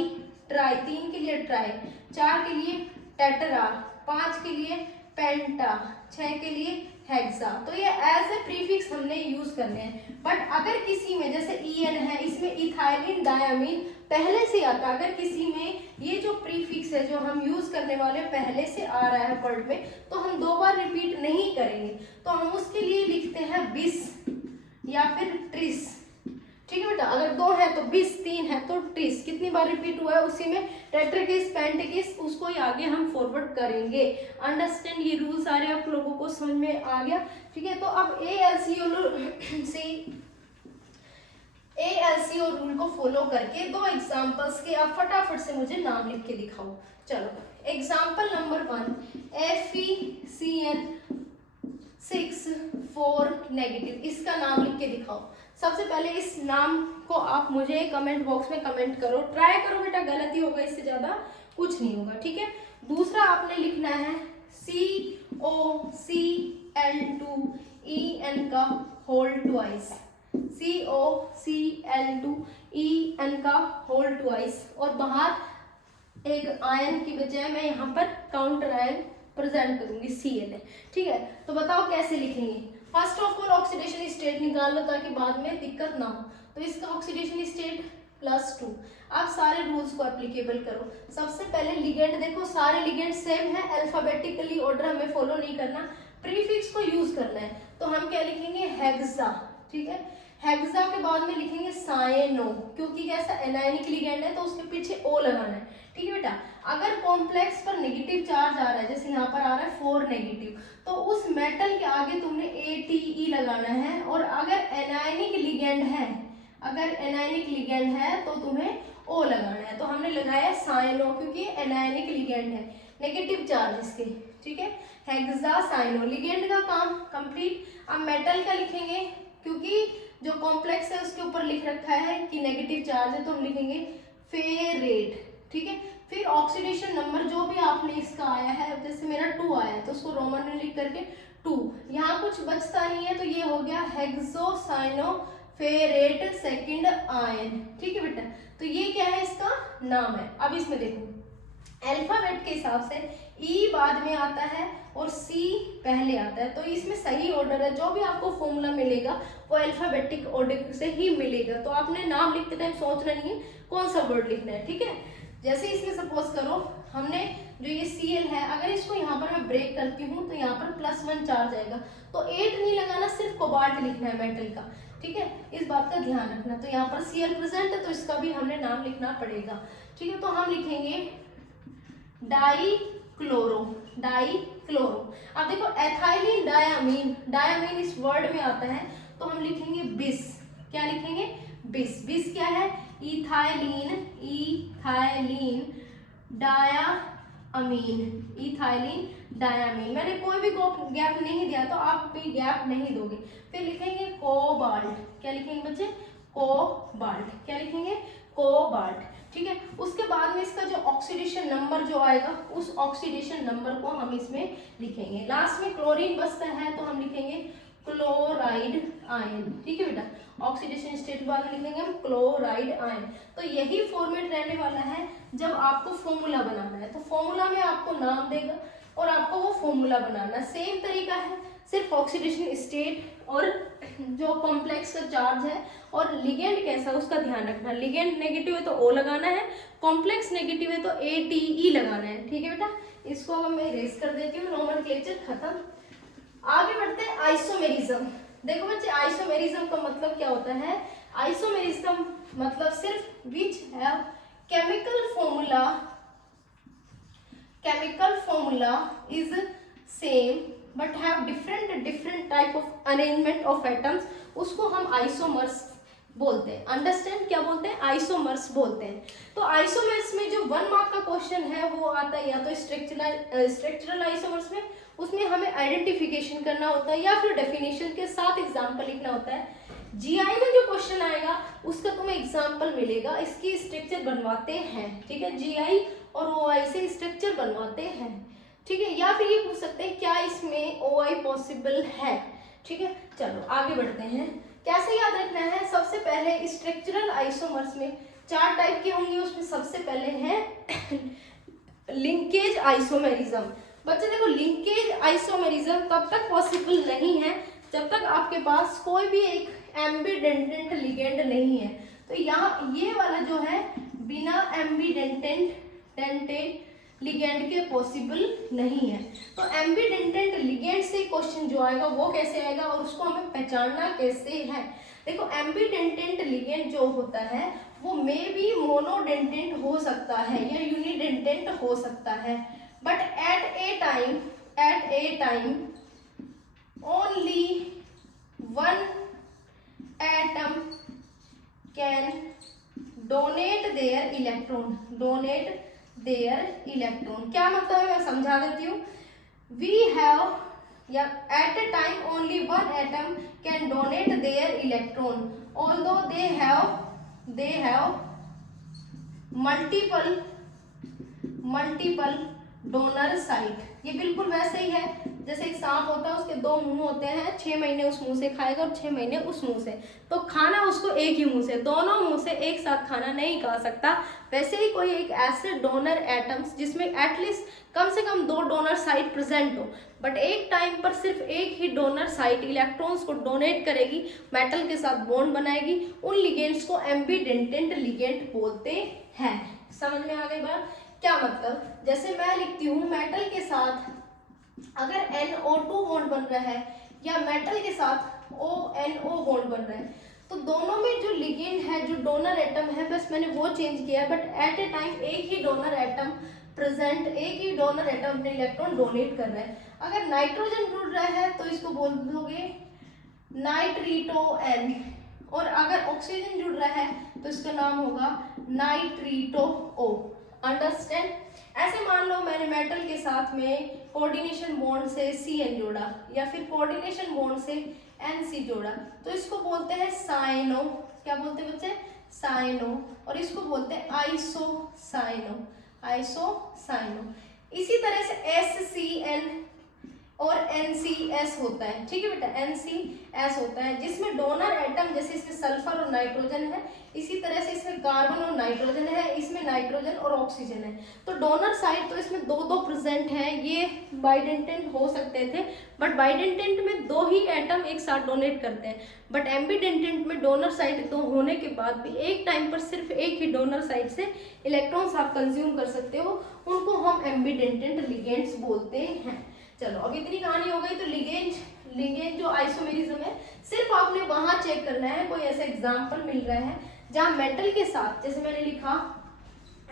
ट्राई, 3 के लिए ट्राई, 4 के लिए टेट्रा, 5 के लिए पेंटा, 6 के लिए हेक्सा। तो ये एज ए प्रीफिक्स हमने यूज करने हैं। बट अगर किसी में जैसे EN है, इसमें इथाइलिन डायमीन पहले से आता, अगर किसी में ये जो प्रीफिक्स है जो हम यूज करने वाले पहले से आ रहा है वर्ड में, तो हम 2 बार रिपीट नहीं करेंगे, तो हम उसके लिए लिखते हैं बिस या फिर ट्रिस। ठीक है बेटा, अगर 2 है तो बिस, 3 है तो ट्रिस। कितनी बार रिपीट हुआ है उसी में टेट्राकिस, पेंटाकिस, उसको ही आगे हम फॉरवर्ड करेंगे। अंडरस्टैंड, ये रूल सारे आप लोगों को समझ में आ गया। ठीक है, तो अब ALCO रूल को फॉलो करके 2 एग्जांपल्स के आप फटाफट से मुझे नाम लिख के दिखाओ। चलो एग्जांपल नंबर 1, FeCN6 4 नेगेटिव, इसका नाम लिख के दिखाओ। सबसे पहले इस नाम को आप मुझे कमेंट बॉक्स में कमेंट करो, ट्राई करो बेटा, गलती होगा, इससे ज्यादा कुछ नहीं होगा। ठीक है, दूसरा आपने लिखना है COCl2En का होल ट्वाइस, COCl2En का होल ट्वाइस, और बाहर एक आयन की बजाय मैं यहाँ पर काउंटर आयन प्रेजेंट करूंगी, Cl है। ठीक है, तो बताओ कैसे लिखेंगे। First of all oxidation state निकाल लो ताकि बाद में दिक्कत ना हो। तो इसका ऑक्सीडेशन स्टेट +2। आप सारे रूल्स को एप्लीकेबल करो। सबसे पहले लिगेंड देखो, सारे लिगेंड सेम है, अल्फाबेटिकली ऑर्डर हमें फॉलो नहीं करना, प्रीफिक्स को यूज करना है। तो हम क्या लिखेंगे, हेक्सा, ठीक है। हेक्सा के बाद में लिखेंगे साइनो, क्योंकि कैसा एनायनिक लिगेंड है तो उसके पीछे ओ लगाना है, ठीक है बेटा। अगर कॉम्प्लेक्स पर नेगेटिव चार्ज आ रहा है, जैसे यहाँ पर आ रहा है 4 नेगेटिव, तो उस मेटल के आगे तुमने ATE लगाना है। और अगर एनायनिक लिगेंड है, अगर एनायनिक लिगेंड है तो तुम्हें O लगाना है। तो हमने लगाया साइनो क्योंकि एनायनिक लिगेंड है, नेगेटिव चार्ज इसके, ठीक है। हेक्सा साइनो, लिगेंड का काम कंप्लीट। अब मेटल का लिखेंगे, क्योंकि जो कॉम्प्लेक्स है उसके ऊपर लिख रखा है कि नेगेटिव चार्ज है, तो हम लिखेंगे फेरेट, ठीक है। फिर ऑक्सीडेशन नंबर जो भी आपने इसका आया है, जैसे मेरा 2 आया है तो उसको रोमन में लिख करके 2, यहाँ कुछ बचता नहीं है तो ये हो गया हेक्सोसाइनो फेरेट सेकंड आयन, ठीक है बेटा। तो ये क्या है, इसका नाम है। अब इसमें देखो अल्फाबेट के हिसाब से ई बाद में आता है और सी पहले आता है, तो इसमें सही ऑर्डर है। जो भी आपको फॉर्मूला मिलेगा वो अल्फाबेटिक ऑर्डर से ही मिलेगा। तो आपने नाम लिखते टाइम सोचना नहीं है कौन सा वर्ड लिखना है, ठीक है। जैसे इसमें सपोज करो हमने जो ये Cl है, अगर इसको यहाँ पर मैं ब्रेक करती हूँ तो यहाँ पर +1 चार्ज आएगा, तो 8 नहीं लगाना, सिर्फ कोबाल्ट लिखना है मेटल का, ठीक है। इस बात का ध्यान रखना। तो यहाँ पर Cl प्रेजेंट है तो इसका भी हमने नाम लिखना पड़ेगा, ठीक है। तो हम लिखेंगे डाईक्लोरो, डाईक्लोरो। अब देखो एथाइलिन डायामीन, डायामीन इस वर्ड में आता है तो हम लिखेंगे बिस, क्या लिखेंगे, बिस। बिस क्या है, ethylene, ethylene diamine, ethylene diamine. मैंने कोई भी गैप नहीं दिया तो आप भी गैप नहीं दोगे। फिर लिखेंगे कोबाल्ट, क्या लिखेंगे बच्चे, कोबाल्ट, क्या लिखेंगे, कोबाल्ट, ठीक है। उसके बाद में इसका जो ऑक्सीडेशन नंबर जो आएगा उस ऑक्सीडेशन नंबर को हम इसमें लिखेंगे। लास्ट में क्लोरीन बचता है तो हम लिखेंगे क्लोराइड आयन, ठीक है बेटा। ऑक्सीडेशन स्टेट के बाद में लिखेंगे हम क्लोराइड आयन। तो यही फॉर्मेट रहने वाला है जब आपको फॉर्मूला बनाना है। तो फॉर्मूला में आपको नाम देगा और आपको वो फॉर्मूला बनाना, सेम तरीका है, सिर्फ ऑक्सीडेशन स्टेट और जो कॉम्प्लेक्स का चार्ज है और लिगेंड कैसा उसका ध्यान रखना। लिगेंड नेगेटिव है तो O लगाना है, कॉम्प्लेक्स नेगेटिव है तो ATE लगाना है, ठीक है बेटा। इसको अब मैं इरेज कर देती हूँ, नोमेनक्लेचर खत्म। आगे बढ़ते हैं आइसोमेरिज्म। देखो बच्चे आइसोमेरिज्म का मतलब क्या होता है, आइसोमेरिज्म मतलब सिर्फ which have chemical formula is same but have different type of arrangement of atoms, उसको हम आइसोमर्स बोलते हैं। अंडरस्टैंड, क्या बोलते हैं, आइसोमर्स बोलते हैं। तो आइसोमर्स में जो 1 मार्क का क्वेश्चन है वो आता है या तो स्ट्रक्चरल आइसोमर्स में, उसमें हमें आइडेंटिफिकेशन करना होता है या फिर डेफिनेशन के साथ एग्जाम्पल लिखना होता है। जीआई में जो क्वेश्चन आएगा उसका तुम्हें एग्जाम्पल मिलेगा, इसकी स्ट्रक्चर बनवाते हैं, ठीक है। जीआई और ओआई से स्ट्रक्चर बनवाते हैं, ठीक है। या फिर ये पूछ सकते हैं क्या इसमें ओआई पॉसिबल है, ठीक है। चलो आगे बढ़ते हैं। कैसे याद रखना है, सबसे पहले स्ट्रक्चरल आइसोमर्स में 4 टाइप के होंगे, उसमें सबसे पहले है लिंकेज आइसोमेरिज्म। बच्चे देखो लिंकेज आइसोमेरिज्म तब तक पॉसिबल नहीं है जब तक आपके पास कोई भी एक एम्बीडेंटेंट लिगेंड नहीं है। तो यहाँ ये वाला जो है बिना एम्बीडेंटेंट लिगेंड के पॉसिबल नहीं है। तो एम्बीडेंटेंट लिगेंड से क्वेश्चन जो आएगा वो कैसे आएगा और उसको हमें पहचानना कैसे है। देखो एम्बीडेंटेंट लिगेंड जो होता है वो मे बी मोनोडेंटेंट हो सकता है या यूनिडेंटेंट हो सकता है, but at A time only one atom can donate their electron, क्या मतलब है मैं समझा देती हूँ। we have या at a time only one atom can donate their electron although they have multiple donor site। ये बिल्कुल वैसे ही है जैसे एक सांप होता है, उसके 2 मुंह होते हैं, 6 महीने उस मुंह से खाएगा और 6 महीने उस मुंह से, तो खाना उसको एक ही मुंह से, दोनों मुंह से एक साथ खाना नहीं खा सकता। वैसे ही कोई एक ऐसे डोनर एटम्स जिसमें एटलीस्ट कम से कम 2 डोनर साइट प्रेजेंट हो, बट एक टाइम पर सिर्फ एक ही डोनर साइट इलेक्ट्रॉन्स को डोनेट करेगी, मेटल के साथ बॉन्ड बनाएगी, उन लिगेंड्स को एम्बीडेंटेंट लिगेंड बोलते हैं। समझ में आ गई बात? क्या मतलब, जैसे मैं लिखती हूँ मेटल के साथ अगर NO2 बॉन्ड बन रहा है या मेटल के साथ ONO बॉन्ड बन रहा है, तो दोनों में जो लिगेंड है, जो डोनर एटम है, बस मैंने वो चेंज किया है, बट एट ए टाइम एक ही डोनर एटम प्रेजेंट, एक ही डोनर एटम अपने इलेक्ट्रॉन डोनेट कर रहा है। अगर नाइट्रोजन जुड़ रहा है तो इसको बोल दोगे नाइट्रीटो N, और अगर ऑक्सीजन जुड़ रहा है तो इसका नाम होगा नाइट्रीटो O। अंडरस्टैंड? ऐसे मान लो मैंने मेटल के साथ में कोऑर्डिनेशन बॉन्ड से CN जोड़ा या फिर कोऑर्डिनेशन बॉन्ड से NC जोड़ा, तो इसको बोलते हैं साइनो। क्या बोलते हैं बच्चे? साइनो। और इसको बोलते हैं आइसोसाइनो, आइसोसाइनो। इसी तरह से SCN और NCS होता है, ठीक है बेटा, NCS होता है, जिसमें डोनर एटम, जैसे इसमें सल्फर और नाइट्रोजन है, इसी तरह से इसमें कार्बन और नाइट्रोजन है, इसमें नाइट्रोजन और ऑक्सीजन है। तो डोनर साइड तो इसमें 2-2 प्रेजेंट है, ये बाइडेंटेंट हो सकते थे, बट बाइडेंटेंट में 2 ही एटम एक साथ डोनेट करते हैं, बट एम्बीडेंटेंट में डोनर साइड तो होने के बाद भी एक टाइम पर सिर्फ एक ही डोनर साइड से इलेक्ट्रॉन्स आप कंज्यूम कर सकते हो, उनको हम एम्बीडेंटेंट लिगेंड्स बोलते हैं। चलो अब इतनी कहानी हो गई। तो लिगेंड जो आइसोमेरिज्म है, सिर्फ आपने वहां चेक करना है, कोई ऐसा एग्जांपल मिल रहा है जहां मेटल के साथ, जैसे मैंने लिखा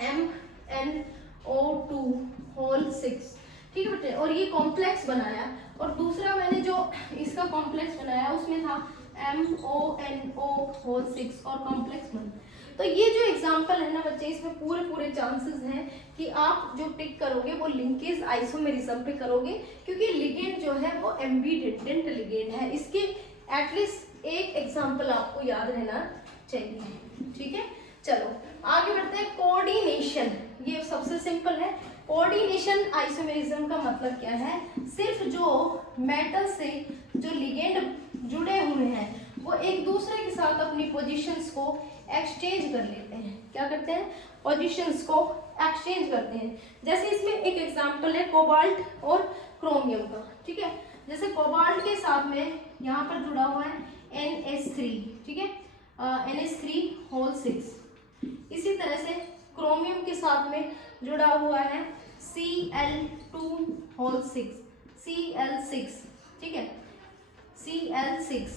MnO2 होल 6, ठीक है बेटे, और ये कॉम्प्लेक्स बनाया, और दूसरा मैंने जो इसका कॉम्प्लेक्स बनाया उसमें था MONO होल 6 और कॉम्प्लेक्स बना। तो ये जो एग्जांपल है ना बच्चे, इसमें पूरे चांसेस हैं कि आप जो टिक करोगे वो लिंकेज आइसोमेरिज्म पे करोगे, क्योंकि लिगेंड जो है वो एम्बीडेंटेंट लिगेंड है। इसके एटलीस्ट एक एग्जांपल आपको याद रहना चाहिए, ठीक है। चलो आगे बढ़ते हैं। कोऑर्डिनेशन, ये सबसे सिंपल है। कोऑर्डिनेशन आइसोमेरिज्म का मतलब क्या है? सिर्फ जो मेटल से जो लिगेंड जुड़े हुए हैं वो एक दूसरे के साथ अपनी पोजीशंस को एक्सचेंज कर लेते हैं। क्या करते हैं? पोजीशंस को एक्सचेंज करते हैं। जैसे इसमें एक एग्जांपल है कोबाल्ट और क्रोमियम का, ठीक है। जैसे कोबाल्ट के साथ में यहाँ पर जुड़ा हुआ है NH3, ठीक है, NH3 होल 6। इसी तरह से क्रोमियम के साथ में जुड़ा हुआ है Cl2 होल 6, Cl6, ठीक है, Cl6।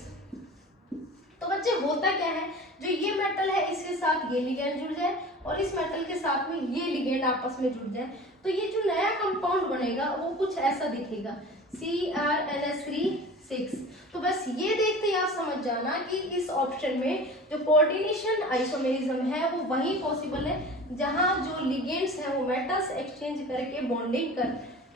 तो बच्चे होता क्या है, जो ये मेटल है इसके साथ ये लिगेंड जुड़ जाए और इस मेटल के साथ में ये लिगेंड आपस में जुड़ जाए, तो ये जो नया कंपाउंड बनेगा वो कुछ ऐसा दिखेगा, CrNH3 6। तो बस ये देखते ही आप समझ जाना कि इस ऑप्शन में जो कोऑर्डिनेशन आइसोमेरिज्म है वो वही पॉसिबल है जहां जो लिगेंड्स हैं वो मेटल्स एक्सचेंज करके बॉन्डिंग कर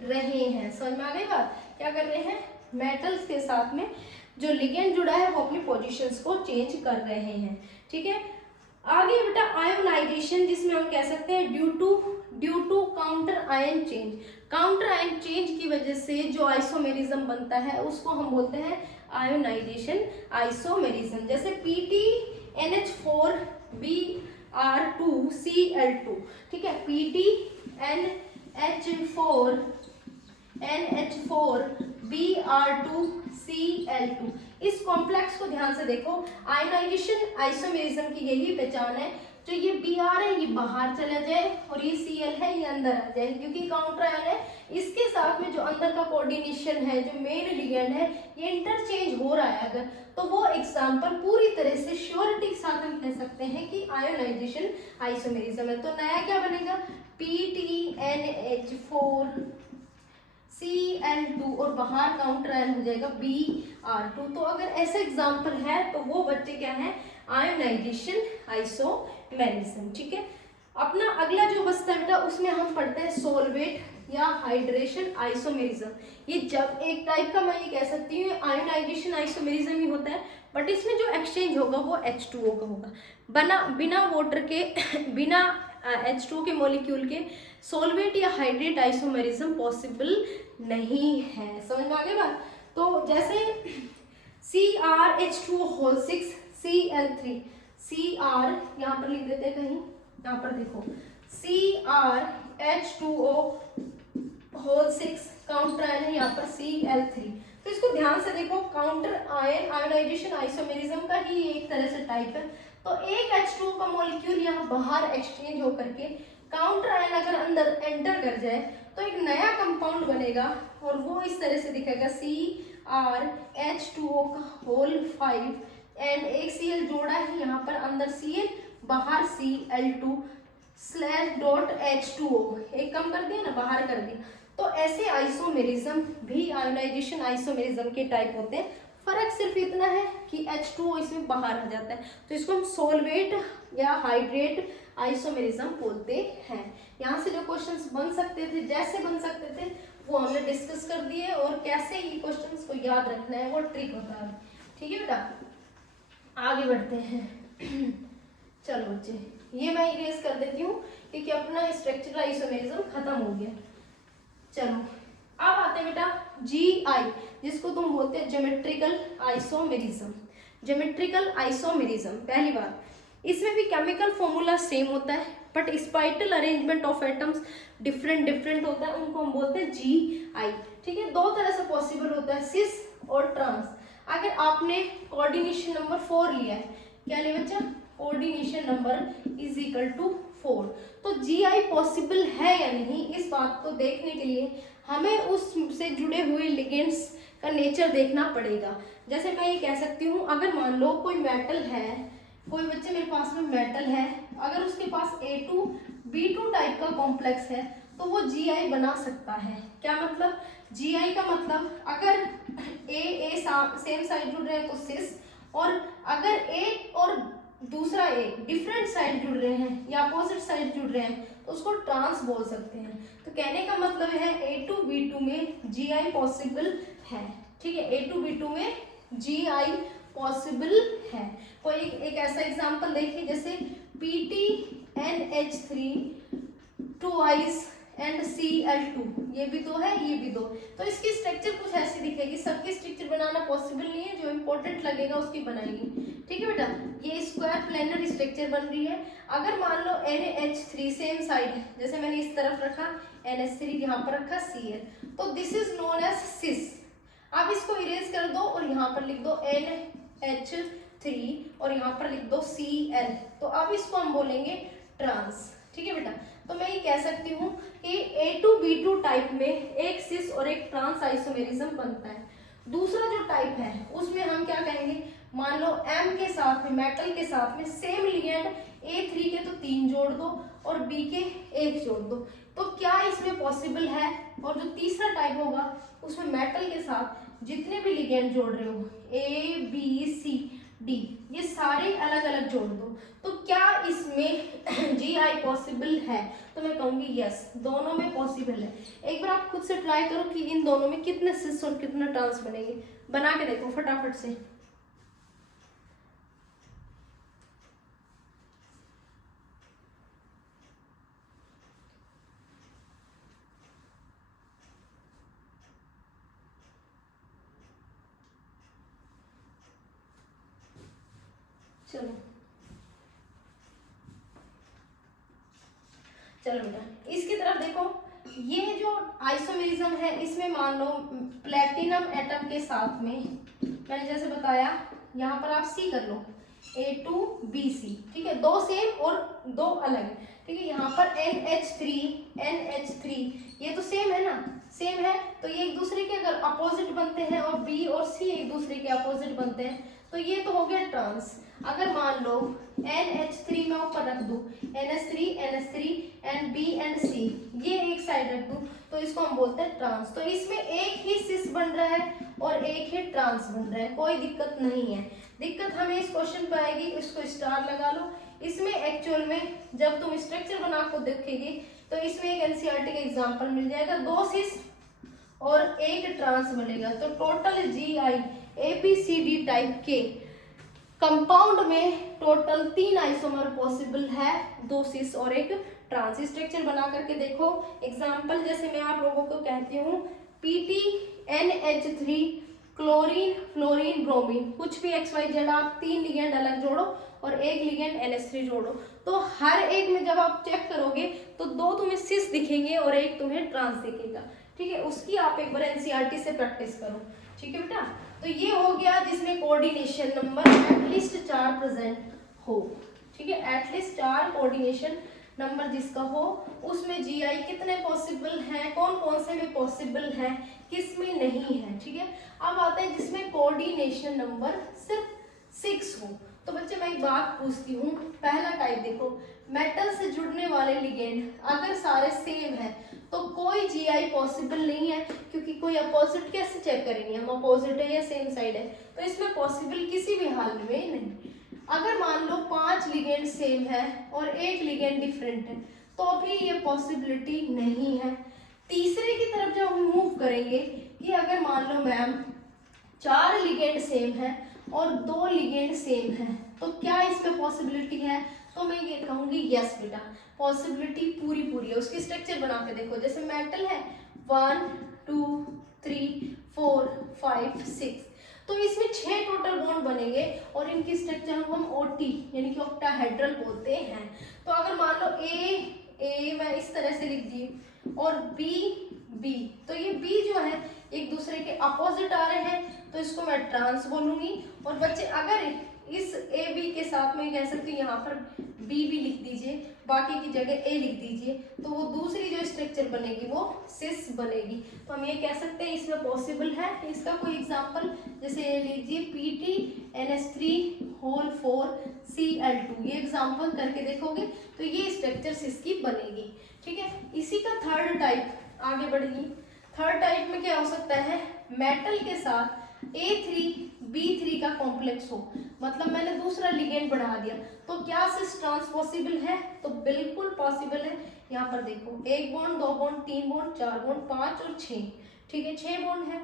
रहे हैं। समझ में आ गई बात? क्या कर रहे हैं? मेटल्स के साथ में जो लिगेंड जुड़ा है वो अपनी पोजीशंस को चेंज कर रहे हैं, ठीक है। आगे बेटा आयोनाइजेशन, जिसमें हम कह सकते हैं due to counter ion change. Counter ion change की वजह से जो आइसोमेरिज्म बनता है उसको हम बोलते हैं आयोनाइजेशन आइसोमेरिज्म। जैसे PTNH4Br2Cl2, ठीक है, PTNH4Br2Cl2। इस कॉम्प्लेक्स को ध्यान से देखो। आयोनाइजेशन आइसोमेरिज्म की यही पहचान है, जो ये Br है ये बाहर चला जाए और ये Cl है ये अंदर आ जाए, क्योंकि काउंटर आयन है। इसके साथ में जो अंदर का कोऑर्डिनेशन है, जो मेन लिगेंड है, ये इंटरचेंज हो रहा है अगर, तो वो एग्जांपल पूरी तरह से श्योरिटी के साथ हम कह सकते हैं कि आयोनाइजेशन आइसोमेरिज्म है। तो नया क्या बनेगा? PTNH4Cl2 और बाहर काउंटर आयन हो जाएगा Br2। तो अगर ऐसे एग्जांपल है तो वो बच्चे क्या है? आयोनाइजेशन आइसोमेरिज्म, ठीक है। अपना अगला जो बचता है बेटा उसमें हम पढ़ते हैं सोलवेट या हाइड्रेशन आइसोमेरिज्म। ये जब एक टाइप का मैं ये कह सकती हूँ आयोनाइजेशन आइसोमेरिज्म ही होता है, बट इसमें जो एक्सचेंज होगा वो H2O का होगा। बिना वाटर के बिना H2O के मॉलिक्यूल के सॉल्वेट या हाइड्रेट आइसोमेरिज्म पॉसिबल नहीं है। समझ में आ गई बात। तो जैसे CrH2O होल 6 Cl3, Cr यहाँ पर लिख देते हैं कहीं, यहाँ पर देखो CrH2O होल 6 काउंटर आयन है यहाँ पर Cl3। तो इसको ध्यान से देखो, काउंटर आयन आयोनाइजेशन आइसोमेरिज्म का ही एक तरह से टाइप है। तो एक H2O का मॉलिक्यूल यहाँ बाहर एक्सचेंज होकर के काउंटर आयन अगर अंदर एंटर कर जाए तो एक नया कंपाउंड बनेगा और वो इस तरह से दिखेगा CrH2O का होल 5 एंड एक Cl जोड़ा है यहाँ पर, अंदर Cl बाहर Cl2 स्लैश डॉट H2O, एक कम कर दिया ना, बाहर कर दिया। तो ऐसे आइसोमेरिज्म भी आयोनाइजेशन आइसोमेरिज्म के टाइप होते हैं। फर्क सिर्फ इतना है कि H2O इसमें बाहर आ जाता है, तो इसको हम सोलवेट या हाइड्रेट आइसोमेरिज्म बोलते हैं। यहाँ से जो क्वेश्चंस बन सकते थे, जैसे बन सकते थे, वो हमने डिस्कस कर दिए, और कैसे ये क्वेश्चंस को याद रखना है वो ट्रिक होता है। ठीक है बेटा, आगे बढ़ते हैं। चलो बच्चे, ये मैं इरेज कर देती हूँ क्योंकि अपना स्ट्रक्चरल आइसोमेरिज्म खत्म हो गया। चलो अब आते हैं बेटा GI, जिसको तुम बोलते हैं ज्योमेट्रिकल आइसोमेरिज्म। ज्योमेट्रिकल आइसोमेरिज्म, पहली बात, इसमें भी केमिकल फॉर्मूला सेम होता है but spatial arrangement of atoms different होता है, उनको हम बोलते हैं GI। ठीक है, दो तरह से पॉसिबल होता है, सिस और ट्रांस। अगर आपने कोऑर्डिनेशन नंबर 4 लिया है, क्या लिया बच्चा, coordination number is equal to 4, तो GI पॉसिबल है या नहीं, इस बात को देखने के लिए हमें उससे जुड़े हुए लिगेंड्स का नेचर देखना पड़ेगा। जैसे मैं ये कह सकती हूँ, अगर मान लो कोई मेटल है, कोई बच्चे मेरे पास में मेटल है, अगर उसके पास A2B2 टाइप का कॉम्प्लेक्स है तो वो GI बना सकता है। क्या मतलब, GI का मतलब अगर A सेम साइड जुड़ रहे हैं तो सिस, और अगर A और दूसरा A डिफरेंट साइड जुड़ रहे हैं या अपोजिट साइड जुड़ रहे हैं तो उसको ट्रांस बोल सकते हैं। तो कहने का मतलब है A2B2 में GI पॉसिबल है। ठीक है, A2B2 में GI पॉसिबल है। कोई एक ऐसा एग्जांपल देखिए, जैसे PTNH3 2Is एंड Cl2, ये भी दो है, ये भी दो, तो इसकी स्ट्रक्चर कुछ ऐसी दिखेगी। सबकी स्ट्रक्चर बनाना पॉसिबल नहीं है, जो इंपॉर्टेंट लगेगा उसकी बनाएगी। ठीक है बेटा, ये स्क्वायर प्लेनर स्ट्रक्चर बन रही है। अगर मान लो NH3 सेम साइड है, जैसे मैंने इस तरफ रखा NH3, यहाँ पर रखा Cl, तो दिस इज नोन एज सिस। आप इसको इरेज कर दो और यहाँ पर लिख दो NH3 और यहाँ पर लिख दो Cl, तो अब इसको हम बोलेंगे ट्रांस। ठीक है बेटा, तो मैं ये कह सकती हूँ कि A2B2 टाइप में एक सिस और एक ट्रांस आइसोमेरिज्म बनता है। दूसरा जो टाइप है उसमें हम क्या कहेंगे, मान लो M के साथ में, मेटल के साथ में सेम लिगेंड A3 के तो 3 जोड़ दो और B के 1 जोड़ दो, तो क्या इसमें पॉसिबल है। और जो तीसरा टाइप होगा उसमें मेटल के साथ जितने भी लिगेंड जोड़ रहे हो A B C D, ये सारे अलग अलग जोड़ दो, तो क्या इसमें GI पॉसिबल है। तो मैं कहूँगी यस, दोनों में पॉसिबल है। एक बार आप खुद से ट्राई करो कि इन दोनों में कितने सिस और कितना ट्रांस बनेंगे, बना के देखो फटाफट से। चलो चलो बेटा, इसकी तरफ देखो, ये जो आइसोमेरिज्म है इसमें मान लो प्लेटिनम एटम के साथ में, मैंने जैसे बताया, यहाँ पर आप C कर लो A2BC। ठीक है, दो सेम और दो अलग। ठीक है, यहाँ पर NH3 ये तो सेम है ना, सेम है, तो ये एक दूसरे के अगर अपोजिट बनते हैं और B और C एक दूसरे के अपोजिट बनते हैं, तो ये तो हो गया ट्रांस। अगर मान लो NH3 मैं ऊपर रख दूं, NH3 and B and C, ये एक साइड रख दूं, तो इसको हम बोलते हैं ट्रांस। तो इसमें एक ही सिस बन रहा है और एक ही ट्रांस बन रहा है, कोई दिक्कत नहीं है। दिक्कत हमें इस क्वेश्चन पे आएगी, इसको स्टार लगा लो। इसमें एक्चुअल में जब तुम स्ट्रक्चर बना को देखेगी तो इसमें एक NCERT का एग्जाम्पल मिल जाएगा, 2 सिस और एक ट्रांस बनेगा, तो टोटल GI ABCD टाइप के कंपाउंड में टोटल 3 आइसोमर पॉसिबल है, 2 सिस और एक ट्रांस। स्ट्रक्चर बना करके देखो। एग्जांपल जैसे मैं आप लोगों को कहती हूँ PTNH3 क्लोरीन फ्लोरीन ब्रोमीन, कुछ भी XYZ आप 3 लिगेंड अलग जोड़ो और एक लिगेंड NH3 जोड़ो, तो हर एक में जब आप चेक करोगे तो 2 तुम्हें सिस दिखेंगे और एक तुम्हें ट्रांस दिखेगा। ठीक है, उसकी आप एक बार NCERT से प्रैक्टिस करो। ठीक है बेटा, तो ये हो गया जिसमें कोऑर्डिनेशन नंबर एटलीस्ट 4 प्रेजेंट हो। ठीक है, एटलीस्ट 4 कोऑर्डिनेशन नंबर जिसका हो, उसमें GI कितने पॉसिबल हैं, कौन कौन से में पॉसिबल है, किस में नहीं है। ठीक है, अब आते हैं जिसमें कोऑर्डिनेशन नंबर सिर्फ 6 हो। तो बच्चे मैं एक बात पूछती हूँ, पहला टाइप देखो, मेटल से जुड़ने वाले लिगेंड अगर सारे सेम है तो कोई GI पॉसिबल नहीं है, क्योंकि कोई अपोजिट कैसे चेक करेंगे हम, अपोजिट है या सेम साइड है, तो इसमें पॉसिबल किसी भी हाल में नहीं। अगर मान लो 5 लिगेंड सेम है और एक लिगेंड डिफरेंट है तो भी ये पॉसिबिलिटी नहीं है। तीसरे की तरफ जब हम मूव करेंगे कि अगर मान लो मैम 4 लिगेंड सेम है और 2 लिगेंड सेम है तो क्या इसमें पॉसिबिलिटी है, तो मैं ये कहूंगी यस बेटा, पॉसिबिलिटी पूरी पूरी है। उसकी स्ट्रक्चर बना के देखो, जैसे मेटल है 1 2 3 4 5 6, तो इसमें 6 टोटल बॉन्ड बनेंगे और इनकी स्ट्रक्चर हम OT यानी कि ऑक्टाहेड्रल बोलते हैं। तो अगर मान लो A मैं इस तरह से लिख दी और B, तो ये B जो है एक दूसरे के अपोजिट आ रहे हैं, तो इसको मैं ट्रांस बोलूंगी। और बच्चे अगर इस AB के साथ में कह सकती हूँ यहाँ पर B भी लिख दीजिए, बाकी की जगह A लिख दीजिए, तो वो दूसरी जो स्ट्रक्चर बनेगी वो सिस बनेगी। तो हम ये कह सकते हैं इसमें पॉसिबल है। इसका कोई एग्जांपल जैसे ये लीजिए PTNH3 होल 4 Cl2, ये एग्जांपल करके देखोगे तो ये स्ट्रक्चर सिस की बनेगी। ठीक है, इसी का थर्ड टाइप आगे बढ़ेगी। थर्ड टाइप में क्या हो सकता है, मेटल के साथ A3B3 का कॉम्प्लेक्स हो, मतलब मैंने दूसरा लिगेंड बढ़ा दिया, तो क्या सिस ट्रांस पॉसिबल है, तो बिल्कुल पॉसिबल है। यहाँ पर देखो 1 बॉन्ड 2 बॉन्ड 3 बॉन्ड 4 बॉन्ड 5 और 6। ठीक है, 6 बॉन्ड है,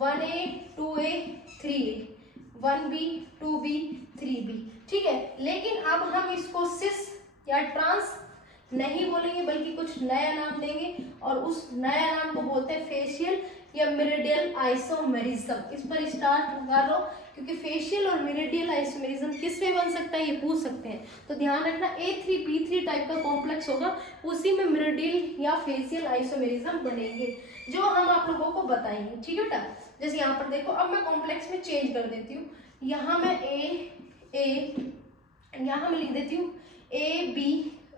1A 2A 3A 1B 2B 3B। ठीक है, लेकिन अब हम इसको सिस या ट्रांस नहीं बोलेंगे बल्कि कुछ नया नाम देंगे और उस नया नाम को बोलते हैं फेशियल या मेरिडियल आइसोमेरिज्म। इस पर स्टार लगा लो, क्योंकि फेशियल और मेरिडियल आइसोमेरिज्म किस में बन सकता है ये पूछ सकते हैं, तो ध्यान रखना A3B3 टाइप का कॉम्प्लेक्स होगा, उसी में मेरिडियल या फेशियल आइसोमेरिज्म बनेंगे जो हम आप लोगों को बताएंगे। ठीक है बेटा, जैसे यहाँ पर देखो, अब मैं कॉम्प्लेक्स में चेंज कर देती हूँ, यहाँ मैं यहाँ मैं लिख देती हूँ AB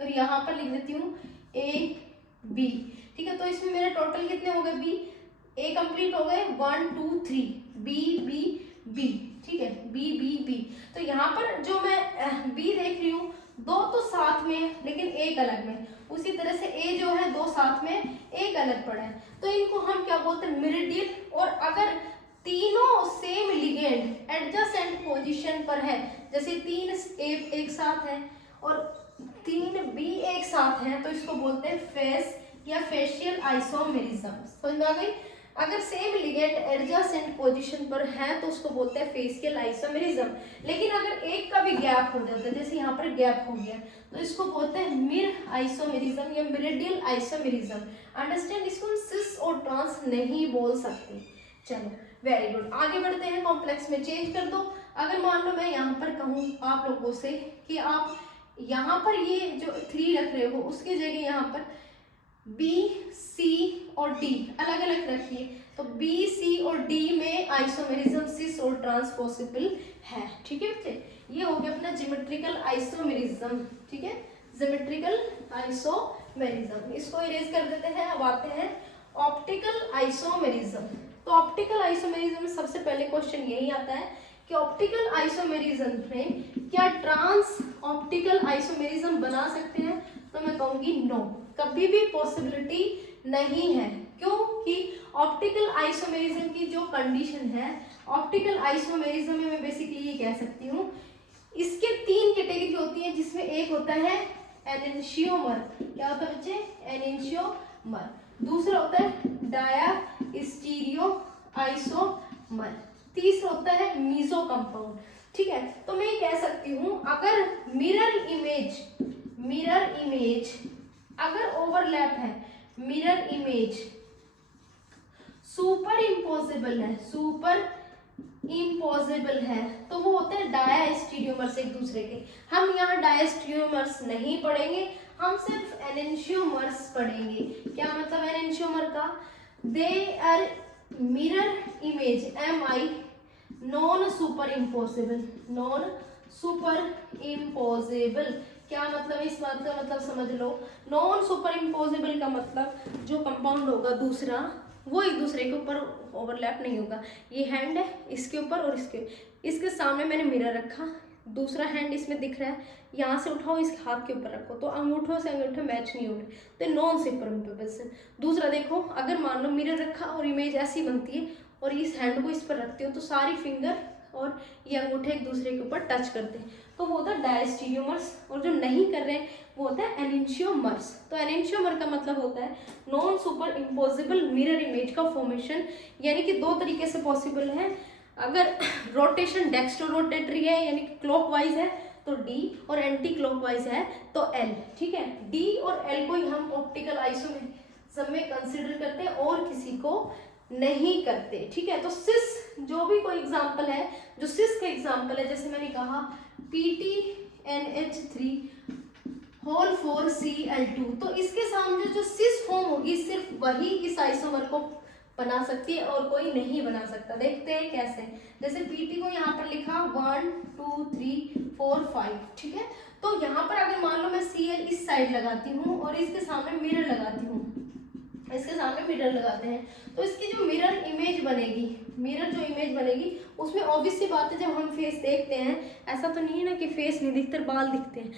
और यहाँ पर लिख देती हूँ AB। ठीक है, तो इसमें मेरे टोटल कितने हो गए, B A कंप्लीट हो गए 1 2 3 B। ठीक है, B। तो यहाँ पर जो मैं B देख रही हूँ 2 तो साथ में लेकिन एक अलग में, उसी तरह से A जो है 2 साथ में एक अलग पड़ा है, तो इनको हम क्या बोलते हैं, मेरिडियल। और अगर तीनों सेम लिगेंड एडजेसेंट पोजीशन पर है, जैसे 3 A एक साथ है और 3 B एक साथ है, तो इसको बोलते हैं फेस या फेशियल आइसोमेरिज्म। समझ में आ गई। अगर सेम लिगेंड एडजेसेंट पोजीशन पर है तो उसको बोलते हैं फेशियल आइसोमेरिज्म। लेकिन अगर एक का भी गैप हो जाता है, जैसे यहाँ पर गैप हो गया, तो इसको बोलते हैं मिर आइसोमेरिज्म या मेरिडियल आइसोमेरिज्म। अंडरस्टैंड, इसको हम सिस और ट्रांस नहीं बोल सकते। चलो वेरी गुड, आगे बढ़ते हैं। कॉम्प्लेक्स में चेंज कर दो। अगर मान लो मैं यहाँ पर कहूँ आप लोगों से कि आप यहाँ पर ये जो 3 रख रहे हो उसकी जगह यहाँ पर B, C और D अलग अलग रखिए, तो B, C और D में आइसोमेरिज्म सिस और ट्रांस पॉसिबल है। ठीक है बच्चे, ये हो गया अपना ज्योमेट्रिकल आइसोमेरिज्म। ठीक है, ज्योमेट्रिकल आइसोमेरिज्म, इसको इरेज कर देते हैं। अब आते हैं ऑप्टिकल आइसोमेरिज्म। तो ऑप्टिकल आइसोमेरिज्म में सबसे पहले क्वेश्चन यही आता है कि ऑप्टिकल आइसोमेरिज्म में क्या ट्रांस ऑप्टिकल आइसोमेरिज्म बना सकते हैं, तो मैं कहूँगी नो, कभी भी पॉसिबिलिटी नहीं है। क्योंकि ऑप्टिकल आइसोमेरिज्म की जो कंडीशन है, ऑप्टिकल आइसोमेरिज्म में मैं बेसिकली ये कह सकती हूँ, इसके 3 कैटेगरी होती है, जिसमें एक होता है एनेंशियोमर। क्या होता है बच्चे, एनेंशियोमर। दूसरा होता है डाया स्टीरियो आइसोमर। तीसरा होता है मीजो कंपाउंड। ठीक है। तो मैं ये कह सकती हूँ अगर मिरर इमेज अगर ओवरलैप है, मिरर इमेज सुपर इम्पोसिबल है, तो वो होते हैं डायस्टीरियोमर्स एक दूसरे के। हम यहाँ डायस्टीरियोमर्स नहीं पढ़ेंगे, हम सिर्फ एनेंशियोमर्स पढ़ेंगे। क्या मतलब एनेंशियोमर का? They are mirror image MI non super impossible. क्या मतलब इस बात का मतलब समझ लो। नॉन सुपर इम्पोसिबल का मतलब जो कंपाउंड होगा दूसरा वो एक दूसरे के ऊपर ओवरलैप नहीं होगा। ये हैंड है इसके ऊपर और इसके सामने मैंने मिरर रखा, दूसरा हैंड इसमें दिख रहा है, यहाँ से उठाओ इसके हाथ के ऊपर रखो तो अंगूठों से अंगूठे मैच नहीं होंगे, तो नॉन सुपर इम्पोसिबल। दूसरा देखो, अगर मान लो मिरर रखा और इमेज ऐसी बनती है और इस हैंड को इस पर रखते हो तो सारी फिंगर और ये अंगूठे एक दूसरे के ऊपर टच करते हैं, तो वो होता है डायस्टीरियोमर्स। और जो नहीं कर रहे हैं वो होता है एनेंशियोमर्स। तो एनेंशियोमर का मतलब होता है non super impossible mirror image का फॉर्मेशन, यानी कि दो तरीके से पॉसिबल है। अगर रोटेशन डेक्स्ट्रो रोटेटरी है यानी कि क्लॉकवाइज है तो D और एंटी क्लॉकवाइज है तो L। ठीक है, D और L को ही हम ऑप्टिकल आइसोमेरिज्म में कंसिडर करते हैं और किसी को नहीं करते। ठीक है, तो सिस जो भी कोई एग्जांपल है, जो सिस का एग्जांपल है, जैसे मैंने कहा PTNH3 होल 4Cl2, तो इसके सामने जो सिस फॉर्म होगी सिर्फ वही इस आइसोमर को बना सकती है और कोई नहीं बना सकता। देखते हैं कैसे। जैसे PT को यहाँ पर लिखा 1 2 3 4 5, ठीक है, तो यहाँ पर अगर मान लो मैं Cl इस साइड लगाती हूँ और इसके सामने मिरर लगाती हूँ, इसके सामने मिरर लगाते हैं, तो इसकी जो मिरर इमेज बनेगी उसमें ऑब्वियस सी बात है, जब हम फेस देखते हैं ऐसा तो नहीं है ना कि फेस नहीं दिखते, बाल दिखते हैं।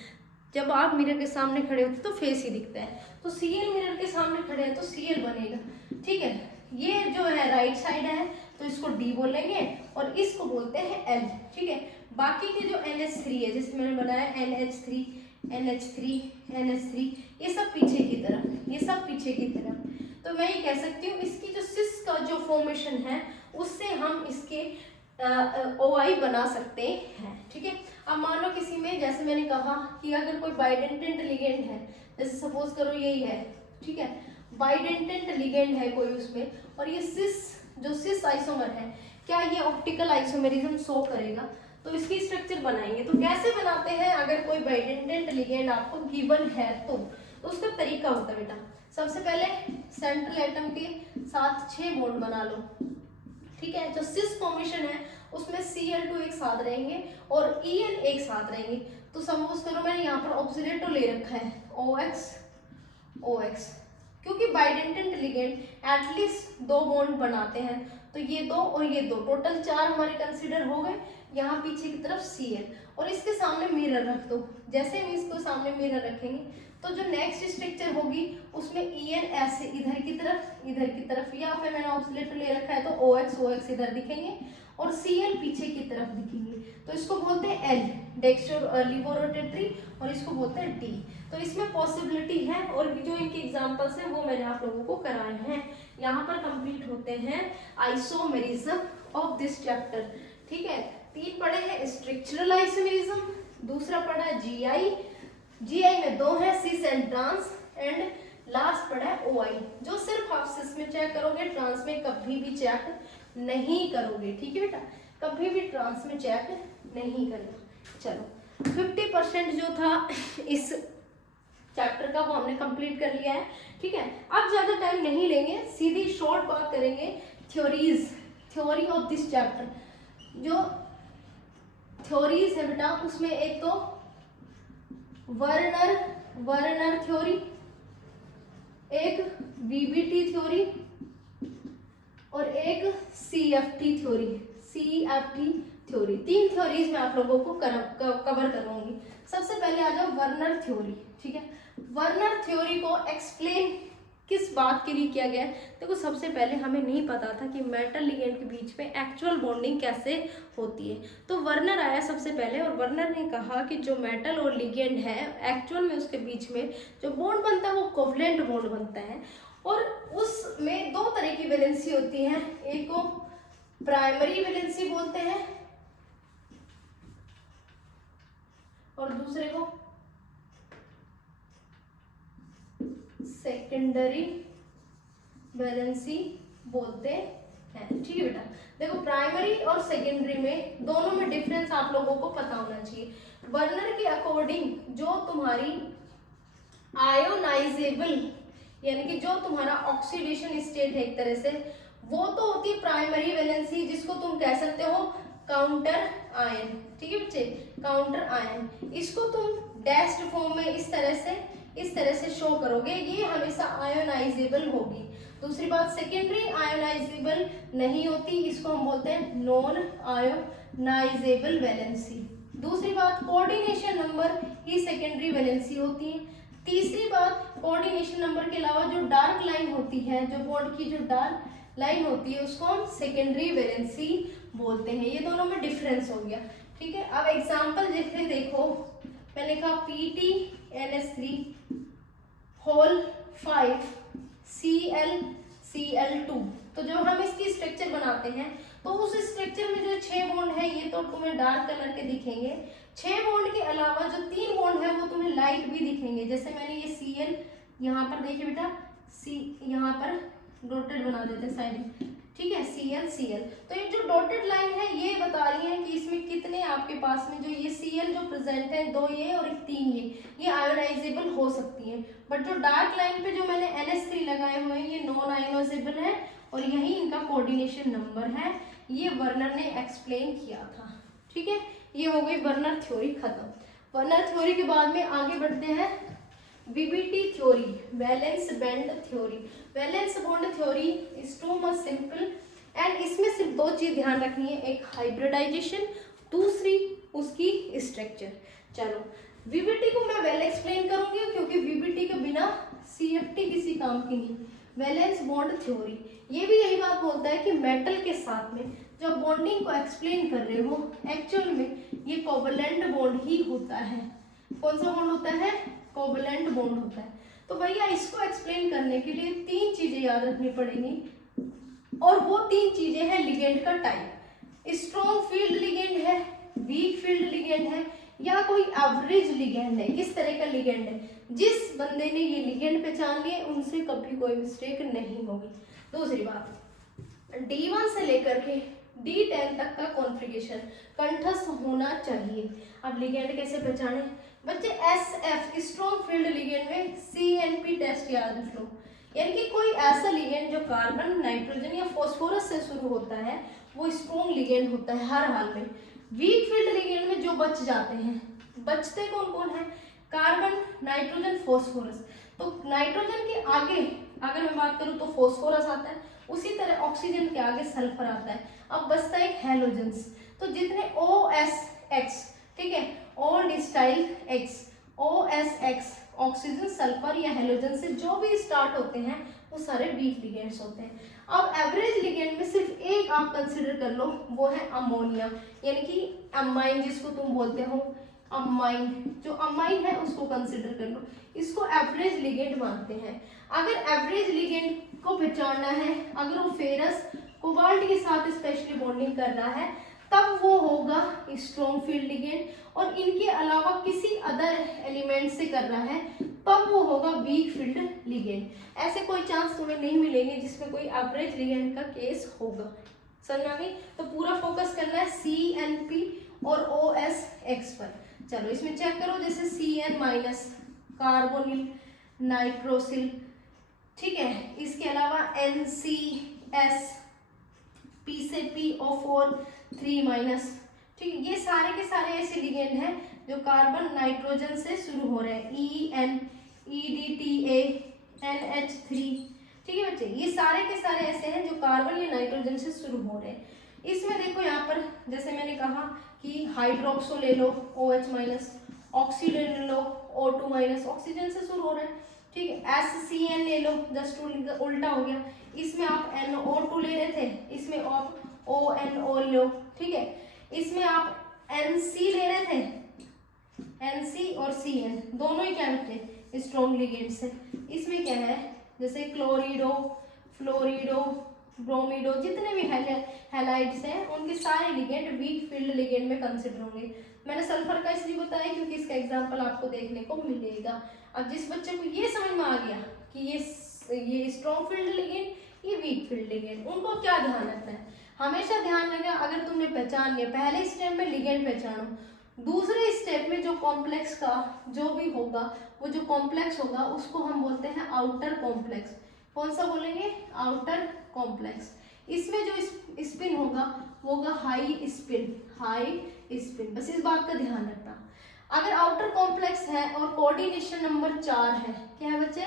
जब आप मिरर के सामने खड़े होते तो फेस ही दिखता है, तो Cl मिरर के सामने खड़े हैं तो Cl बनेगा। ठीक है, ये जो है राइट साइड है तो इसको D बोलेंगे और इसको बोलते हैं L। ठीक है, बाकी के जो NH3 है, जैसे मैंने बनाया NH3, ये सब पीछे की तरफ, तो मैं ये कह सकती हूँ इसकी जो सिस का जो फॉर्मेशन है उससे हम इसके OI बना सकते हैं। ठीक है, अब मान लो किसी में, जैसे मैंने कहा कि अगर कोई बाइडेंटेंट लिगेंड है, जैसे सपोज करो यही है, ठीक है, बाइडेंटेंट लिगेंड है कोई उसमें, और ये सिस आइसोमर है, क्या ये ऑप्टिकल आइसोमेरिज्म शो करेगा? तो इसकी स्ट्रक्चर बनाएंगे। तो कैसे बनाते हैं? अगर कोई बाइडेंटेंट लिगेंड आपको गिवन है तो उसका तरीका होता है बेटा, सबसे पहले सेंट्रल एटम के साथ 6 बॉन्ड बना लो। ठीक है, जो सिस फॉर्मेशन है उसमें Cl2 एक साथ रहेंगे और En एक साथ रहेंगे। तो सपोज करो मैंने यहाँ पर ऑक्सीडेटो ले रखा है OX, क्योंकि बाइडेंटेंट लिगेंड एटलीस्ट 2 बॉन्ड बनाते हैं, तो ये 2 और ये 2, टोटल 4 हमारे कंसीडर हो गए। यहाँ पीछे की तरफ Cl और इसके सामने मिरर रख दो। जैसे हम इसको सामने मिरर रखेंगे तो जो नेक्स्ट स्ट्रक्चर होगी उसमें En ऐसे इधर की तरफ, या फिर मैंने ऑक्सीलेटर ले रखा है तो OX इधर दिखेंगे और Cl पीछे की तरफ दिखेंगे, तो इसको बोलते हैं L डेक्स्ट्रो लिबोरोटेटरी और इसको बोलते हैं D। तो इसमें पॉसिबिलिटी है और जो इनके एग्जांपल्स हैं वो मैंने आप लोगों को कराए हैं। यहाँ पर कंप्लीट होते हैं आइसोमेरिज्म ऑफ दिस चैप्टर। ठीक है, 3 पढ़े हैं स्ट्रक्चरल आइसोमेरिज्म, दूसरा पढ़ा है GI में 2 है cis and trans, and last पढ़ा है OI, जो सिर्फ आप सिस में चेक करोगे, ट्रांस में कभी भी चेक नहीं करोगे। ठीक है बेटा, कभी भी ट्रांस में चेक नहीं करना। चलो 50% जो था इस चैप्टर का वो हमने कंप्लीट कर लिया है। ठीक है, अब ज्यादा टाइम नहीं लेंगे, सीधी शॉर्ट बात करेंगे थ्योरी ऑफ दिस चैप्टर। जो थ्योरीज है बेटा उसमें एक तो वर्नर थ्योरी, एक VBT थ्योरी और एक CFT थ्योरी। 3 थ्योरीज मैं आप लोगों को कवर करूंगी। सबसे पहले आ जाओ वर्नर थ्योरी। ठीक है, वर्नर थ्योरी को एक्सप्लेन किस बात के लिए किया गया है? देखो, सबसे पहले हमें नहीं पता था कि मेटल लिगेंड के बीच में एक्चुअल बॉन्डिंग कैसे होती है, तो वर्नर आया सबसे पहले और वर्नर ने कहा कि जो मेटल और लिगेंड है एक्चुअल में उसके बीच में जो बॉन्ड बनता है वो कोवलेंट बॉन्ड बनता है, और उसमें 2 तरह की वैलेंसी होती है। एक को प्राइमरी वैलेंसी बोलते हैं और दूसरे को सेकेंडरी वैलेंसी बोलते हैं। ठीक है बेटा, देखो प्राइमरी और सेकेंडरी में दोनों में डिफरेंस आप लोगों को पता होना चाहिए। वर्नर के अकॉर्डिंग जो तुम्हारी आयोनाइजेबल यानी कि जो तुम्हारा ऑक्सीडेशन स्टेट है एक तरह से, वो तो होती है प्राइमरी वैलेंसी, जिसको तुम कह सकते हो काउंटर आयन। ठीक है बच्चे, काउंटर आयन, इसको तुम डैश्ड फॉर्म में इस तरह से शो करोगे, ये हमेशा आयोनाइजेबल होगी। दूसरी बात, सेकेंडरी आयोनाइजेबल नहीं होती, इसको हम बोलते हैं नॉन आयोनाइजेबल वैलेंसी। दूसरी बात, कोऑर्डिनेशन नंबर ही सेकेंडरी वैलेंसी होती है। तीसरी बात, कोऑर्डिनेशन नंबर के अलावा जो डार्क लाइन होती है, जो बॉन्ड की जो डार्क लाइन होती है, उसको हम सेकेंडरी वैलेंसी बोलते हैं। ये दोनों में डिफरेंस हो गया। ठीक है, अब एग्जांपल जैसे देखो, मैंने कहा PTNS3 होल 5 ClCl2, तो जब हम इसकी स्ट्रक्चर बनाते हैं तो उस स्ट्रक्चर में जो 6 बॉन्ड है ये तो तुम्हें डार्क कलर के दिखेंगे, 6 बॉन्ड के अलावा जो 3 बॉन्ड है वो तुम्हें लाइट भी दिखेंगे। जैसे मैंने ये Cl यहाँ पर देखिए बेटा, यहाँ पर डॉटेड बना देते हैं साइड में। ठीक है, Cl तो ये जो डॉटेड लाइन है ये बता रही है कि इसमें कितने आपके पास में जो ये Cl जो प्रेजेंट है, 2 ये और 3 ये आयोनाइजेबल हो सकती है। बट जो डार्क लाइन पे जो मैंने NH3 लगाए हुए हैं ये नॉन आयोनाइजेबल है और यही इनका कोऑर्डिनेशन नंबर है। ये वर्नर ने एक्सप्लेन किया था। ठीक है, ये हो गई वर्नर थ्योरी खत्म। वर्नर थ्योरी के बाद में आगे बढ़ते हैं VBT theory, valence band theory. Valence bond theory is too much simple and इसमें सिर्फ 2 चीज ध्यान रखनी है, एक हाइब्रिडाइजेशन, दूसरी उसकी स्ट्रक्चर। चलो, VBT को मैं वेल एक्सप्लेन करूंगी क्योंकि VBT के बिना CFT किसी काम की नहीं। वैलेंस बॉन्ड थ्योरी ये भी यही बात बोलता है कि मेटल के साथ में जब बॉन्डिंग को एक्सप्लेन कर रहे हो, एक्चुअल में ये कोवलेंट बॉन्ड ही होता है। कौन सा बॉन्ड होता है? कोवलेंट बॉन्ड होता है। तो भैया इसको एक्सप्लेन करने के लिए 3 चीजें याद रखनी पड़ेंगी और वो 3 चीजें हैं लिगेंड का टाइप, स्ट्रॉन्ग फील्ड लिगेंड है, वीक फील्ड लिगेंड है या कोई एवरेज लिगेंड है। किस तरह का लिगेंड है? जिस बंदे ने ये लिगेंड पहचान लिए उनसे कभी कोई मिस्टेक नहीं होगी। दूसरी बात, D1 से लेकर के D10 तक का कॉन्फ़िगरेशन कंठस्थ होना चाहिए। अब लिगेंड कैसे पहचाने बच्चे? SF स्ट्रॉन्ग फील्ड लिगेंड में CNP टेस्ट याद रख लो, यानी कि कोई ऐसा लिगेंड जो कार्बन, नाइट्रोजन या फास्फोरस से शुरू होता है वो स्ट्रॉन्ग लिगेंड होता है हर हाल में। वीक फील्ड लिगेंड में जो बच जाते हैं, बचते कौन कौन है? Carbon, nitrogen, phosphorus. तो नाइट्रोजन के आगे अगर मैं बात करूं तो फास्फोरस आता है, उसी तरह ऑक्सीजन के आगे सल्फर आता है। अब बचता है हैलोजेंस। तो जितने OSX, ठीक है, ऑल डिस्टाइल X, OSX ऑक्सीजन, सल्फर या हैलोजन से जो भी स्टार्ट होते हैं वो सारे वीक लिगेंड्स होते हैं। अब एवरेज लिगेंड में सिर्फ एक आप कंसिडर कर लो, वो है अमोनिया, यानी कि अमाइन जिसको तुम बोलते हो अमाइन, जो अमाइन है उसको कंसिडर कर लो, इसको एवरेज लिगेंड मानते हैं। अगर एवरेज लिगेंड को पहचानना है, अगर वो फेरस कोबाल्ट के साथ स्पेशली बॉन्डिंग कर रहा है तब वो होगा स्ट्रॉन्ग फील्ड लिगेंड, और इनके अलावा किसी अदर एलिमेंट से कर रहा है तब वो होगा वीक फील्ड लिगेंड। ऐसे कोई चांस तुम्हें नहीं मिलेंगे जिसमें कोई एवरेज लिगेंड का केस होगा। समझ आ गई? तो पूरा फोकस करना है CNP और OSX पर। चलो इसमें चेक करो, जैसे CN माइनस कार्बोनिल नाइट्रोसिल, ठीक है, इसके अलावा NCS, P से PO4 3 माइनस, ठीक है, ये सारे के सारे ऐसे लिगेंड हैं जो कार्बन नाइट्रोजन से शुरू हो रहे हैं, EN, EDTA, NH3, ठीक है बच्चे, ये सारे के सारे ऐसे हैं जो कार्बन या नाइट्रोजन से शुरू हो रहे हैं। इसमें देखो यहाँ पर जैसे मैंने कहा कि हाइड्रोक्सो ले लो OH माइनस, ऑक्सीजन ले लो O2 माइनस, ऑक्सीजन से शुरू हो रहा है, ठीक है, SCN ले लो, जस्ट उल्टा हो गया, इसमें आप NO2 ले रहे थे, इसमें आप ONO लो, ठीक है, इसमें आप NC ले रहे थे, NC और CN दोनों ही क्या थे? स्ट्रॉन्ग लिगेंड्स है। इसमें क्या है? जैसे क्लोरिडो, फ्लोरिडो, ब्रोमिडो, जितने भी हैलाइड्स हैं उनके सारे लिगेंड वीक फील्ड लिगेंड में कंसिडर होंगे। मैंने सल्फर का इसलिए बताया क्योंकि इसका एग्जांपल आपको देखने को मिलेगा। अब जिस बच्चे को ये समझ में आ गया कि ये स्ट्रॉन्ग फील्ड लिगेंड, ये वीक फील्ड लिगेंड, उनको क्या ध्यान रखना है, हमेशा ध्यान रखना अगर तुमने पहचान लिया, पहले स्टेप में लिगेंड पहचानो, दूसरे स्टेप में जो कॉम्प्लेक्स का जो भी होगा, वो जो कॉम्प्लेक्स होगा उसको हम बोलते हैं आउटर कॉम्प्लेक्स। कौन सा बोलेंगे? Outer complex. इसमें जो स्पिन होगा वो होगा हाई स्पिन, हाई स्पिन। बस इस बात का ध्यान रखना। अगर आउटर कॉम्प्लेक्स है और कोऑर्डिनेशन नंबर 4 है, क्या है बच्चे?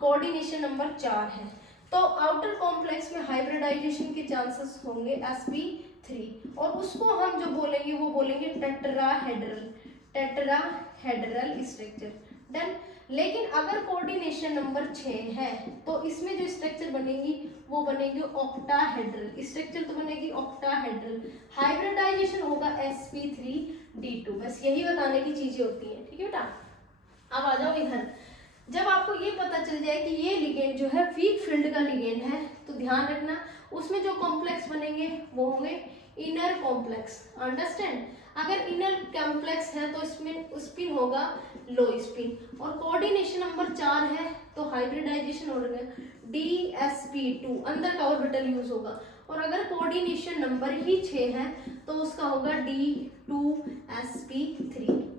कोऑर्डिनेशन नंबर 4 है, तो आउटर कॉम्प्लेक्स में हाइब्रिडाइजेशन के चांसेस होंगे sp3, और उसको हम जो बोलेंगे वो बोलेंगे टेट्राहेड्रल, टेट्राहेड्रल स्ट्रक्चर। डन। लेकिन अगर कोऑर्डिनेशन नंबर 6 है तो इसमें जो स्ट्रक्चर बनेगी वो बनेगी ऑक्टाहेड्रल स्ट्रक्चर, तो बनेगी ऑक्टाहेड्रल। हाइब्रिडाइजेशन होगा sp3d2। बस यही बताने की चीजें होती हैं, ठीक है बेटा। अब आ जाओ इधर। जब आपको ये पता चल जाए कि ये लिगेंड जो है वीक फील्ड का लिगेंड है, तो ध्यान रखना उसमें जो कॉम्प्लेक्स बनेंगे वो होंगे इनर कॉम्प्लेक्स। अंडरस्टैंड? अगर इनर कॉम्प्लेक्स है तो इसमें स्पिन होगा लो स्पिन, और कोऑर्डिनेशन नंबर 4 है तो हाइब्रिडाइजेशन हो गया dsp2, अंदर का ऑर्बिटल यूज होगा। और अगर कोऑर्डिनेशन नंबर ही 6 है तो उसका होगा d2sp3।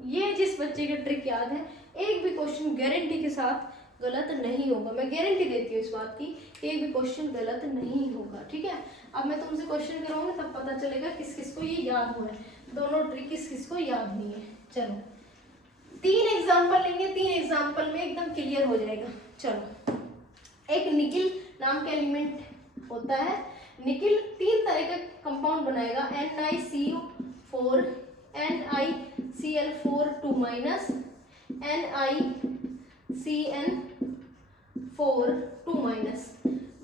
ये जिस बच्चे का ट्रिक याद है, एक भी क्वेश्चन गारंटी के साथ गलत नहीं होगा। मैं गारंटी देती हूँ इस बात की कि एक भी क्वेश्चन गलत नहीं होगा, ठीक है। अब मैं तुमसे क्वेश्चन कराऊंगी तब पता चलेगा किस किस को ये याद हुआ है, दोनों ट्रिक किस किस को याद नहीं है। चलो 3 एग्जाम्पल लेंगे, 3 एग्जाम्पल में एकदम क्लियर हो जाएगा। चलो, एक निकिल नाम का एलिमेंट होता है। निकिल 3 तरह का कंपाउंड बनाएगा, NiCO4, NiCl4 2-, NiCN4 2-।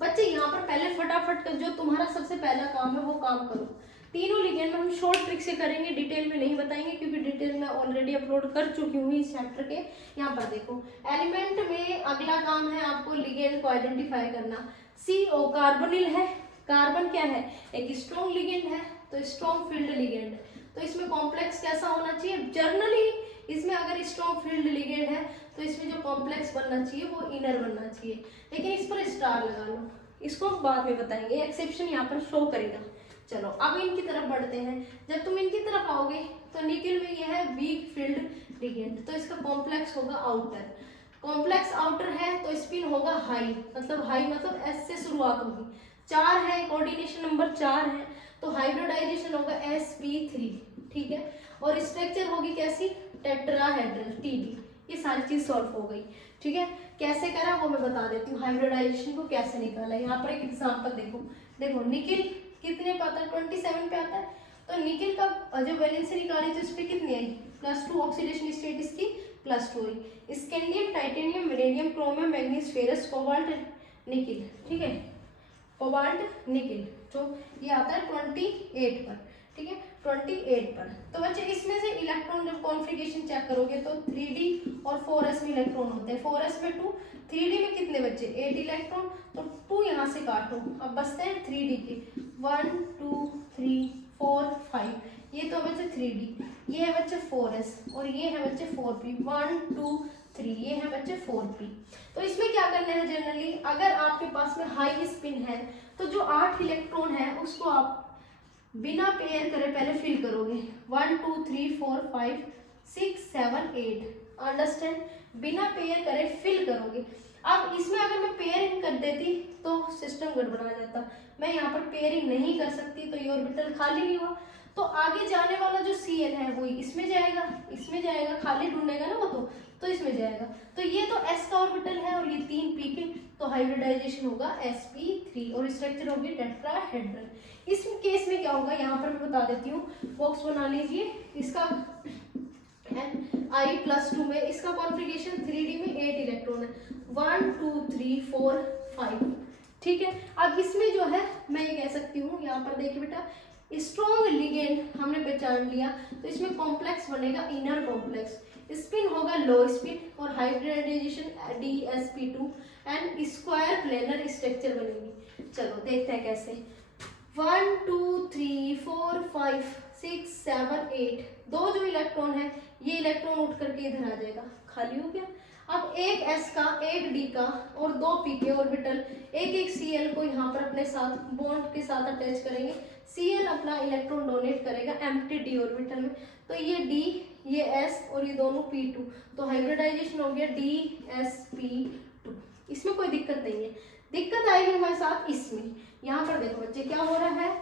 बच्चे यहाँ पर पहले फटाफट कर, जो तुम्हारा सबसे पहला काम है वो काम करो। तीनों लिगेंड में हम शॉर्ट ट्रिक से करेंगे, डिटेल में नहीं बताएंगे क्योंकि डिटेल में ऑलरेडी अपलोड कर चुकी हूँ इस चैप्टर के। यहाँ पर देखो, एलिमेंट में अगला काम है आपको लिगेंड को आइडेंटिफाई करना। CO कार्बोनिल है, कार्बन क्या है? एक स्ट्रॉन्ग लिगेंड है, तो स्ट्रॉन्ग फील्ड लिगेंड। तो इसमें कॉम्प्लेक्स कैसा होना चाहिए? जनरली इसमें अगर स्ट्रॉन्ग फील्ड लिगेंड है तो इसमें जो कॉम्प्लेक्स बनना चाहिए वो इनर बनना चाहिए, लेकिन इस पर स्टार लगा लो, इसको बाद में बताएंगे, एक्सेप्शन यहाँ पर शो करेगा। चलो अब इनकी तरफ बढ़ते हैं। जब तुम इनकी तरफ आओगे तो निकिल में यह है वीक फील्ड लिगेंड, तो इसका कॉम्प्लेक्स होगा आउटर। कॉम्प्लेक्स आउटर है तो स्पिन होगा हाई, मतलब हाई मतलब S से शुरुआत होगी। 4 है, कोऑर्डिनेशन नंबर 4 है, तो हाइब्रिडाइजेशन होगा sp3, ठीक है। और स्ट्रक्चर होगी कैसी? Tetrahedral TD। ये सारी चीज सॉल्व हो गई, ठीक है। कैसे करा वो मैं बता देती हूँ, हाइब्रिडाइजेशन को कैसे निकाला। यहाँ पर एक एग्जांपल देखो, देखो निकिल कितने पे आता है? 27 पे आता है। तो निकिल का जो वैलेंसी निकाली तो इस पे कितनी आई? +2, ऑक्सीडेशन स्टेट इसकी +2 आई। Scandium, titanium, vanadium, chromium, manganese, ferrous, cobalt, nickel, ठीक है। कोबाल्ट, निकिल, तो ये आता है 28 पर, ठीक है, 28 पर। तो बच्चे इसमें से इलेक्ट्रॉन जब कॉन्फ़िगरेशन चेक करोगे तो 3d और 4s में इलेक्ट्रॉन होते हैं, 4s में 2, 3d में कितने बच्चे? 8 इलेक्ट्रॉन, तो 2 यहाँ से काटो, अब बचते हैं 3d के 1 2 3 4 5, ये तो बच्चे 3d, ये है बच्चे 4s और ये है बच्चे 4p, 1 2 3, ये है बच्चे 4p। तो इसमें क्या करना है, जनरली अगर आपके पास में हाई स्पिन है तो जो 8 इलेक्ट्रॉन है उसको आप बिना पेयर करे पहले फिल करोगे, 1 2 3 4 5 6 7 8, अंडरस्टैंड? बिना पेयर करे फिल करोगे। अब इसमें अगर मैं पेयरिंग कर देती तो सिस्टम गड़बड़ा जाता, मैं यहाँ पर पेयरिंग नहीं कर सकती तो ये ऑर्बिटल खाली नहीं हुआ, तो आगे जाने वाला जो Cl है वही इसमें जाएगा, इसमें जाएगा, खाली ढूंढेगा ना वो, तो इसमें जाएगा। तो ये तो S का ऑर्बिटल है और ये 3 p के, तो हाइब्रिडाइजेशन होगा sp3 और स्ट्रक्चर होगी टेट्राहेड्रल। इस केस में क्या होगा यहाँ पर मैं बता देती हूँ, बॉक्स बना लीजिए। इसका I+2 में इसका कॉन्फ़िगरेशन 3d में 8 इलेक्ट्रॉन है, 1 2 3 4 5, ठीक है। अब इसमें जो है मैं ये कह सकती हूँ, यहाँ पर देखिए बेटा स्ट्रॉन्ग लिगेंड हमने पहचान लिया, तो इसमें कॉम्प्लेक्स बनेगा इनर कॉम्प्लेक्स, स्पिन होगा लो स्पिन और hybridization DsP2 and square planar structure बनेगी। चलो देखते हैं कैसे। 1 2 3 4 5 6 7 8 दो जो इलेक्ट्रॉन है ये इलेक्ट्रॉन उठ करके इधर आ जाएगा, खाली हो गया। अब एक s का, एक d का और दो p के ऑर्बिटल, एक एक Cl को यहाँ पर अपने साथ बॉन्ड के साथ अटैच करेंगे। Cl अपना इलेक्ट्रॉन डोनेट करेगा एम्प्टी d ऑर्बिटल में, तो ये d, ये s और ये दोनों p2, तो हाइब्रिडाइजेशन हो गया DsP2। इसमें कोई दिक्कत नहीं है। दिक्कत आएगी हमारे साथ इसमें। यहाँ पर देखो बच्चे क्या हो रहा है,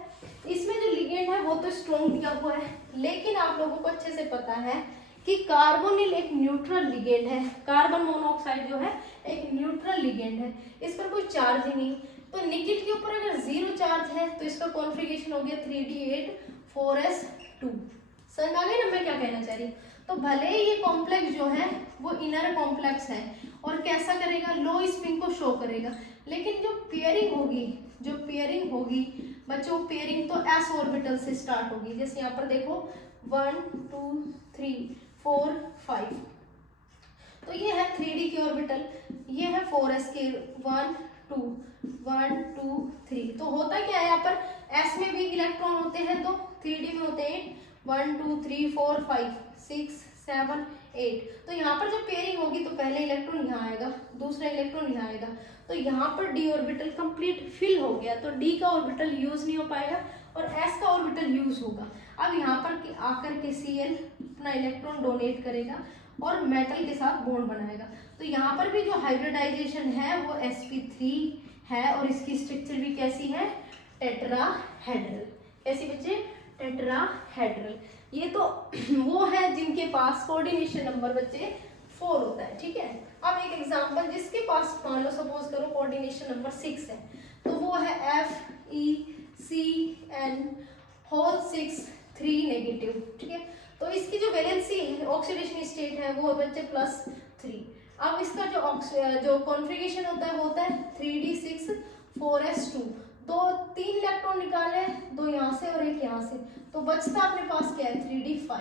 इसमें जो लिगेंड है वो तो स्ट्रॉन्ग दिया हुआ है, लेकिन आप लोगों को अच्छे से पता है कि कार्बोनिल एक न्यूट्रल लिगेंड है। कार्बन मोनोऑक्साइड जो है एक न्यूट्रल लिगेंड है, इस पर कोई चार्ज ही नहीं। तो निकिल के ऊपर अगर 0 चार्ज है तो इसका कॉन्फ़िगरेशन हो गया 3d8 4s2। समझ आ गई ना मैं क्या कहना चाह रही हूँ। तो भले ही ये कॉम्प्लेक्स जो है वो इनर कॉम्प्लेक्स है और कैसा करेगा, लो स्पिन को शो करेगा, लेकिन जो पेयरिंग होगी बच्चों, पेयरिंग तो s ऑर्बिटल से स्टार्ट होगी। जैसे यहाँ पर देखो 1 2 3 4 5, तो ये है 3d के ऑर्बिटल, ये है 4s के 1 2 1 2 3। तो होता क्या है यहाँ पर, s में भी इलेक्ट्रॉन होते हैं तो 3d में होते हैं 1 2 3 4 5 6 7 8। तो यहाँ पर जब पेयरिंग होगी तो पहले इलेक्ट्रॉन यहाँ आएगा, दूसरा इलेक्ट्रॉन यहाँ आएगा, तो यहाँ पर d ऑर्बिटल कंप्लीट फिल हो गया, तो d का ऑर्बिटल यूज नहीं हो पाएगा और s का ऑर्बिटल यूज होगा। अब यहाँ पर आकर के Cl अपना इलेक्ट्रॉन डोनेट करेगा और मेटल के साथ बॉन्ड बनाएगा। तो यहाँ पर भी जो हाइब्रिडाइजेशन है वो sp3 है और इसकी स्ट्रक्चर भी कैसी है, टेट्राहेड्रल। कैसी बच्चे, टेट्राहेड्रल। ये तो वो है जिनके पास कोऑर्डिनेशन नंबर बच्चे 4 होता है, ठीक है। अब एक एग्जांपल जिसके पास मान लो सपोज करो कोऑर्डिनेशन नंबर 6 है, तो वो है FeCN होल 6 3 नेगेटिव, ठीक है। तो इसकी जो वैलेंसी ऑक्सीडेशन स्टेट है वो बच्चे +3। अब इसका जो कॉन्फ़िगरेशन होता है वो होता है 3d6 4s2। दो 3 इलेक्ट्रॉन निकाले, दो यहाँ से और एक यहाँ से, तो बचता अपने पास क्या है 3d5।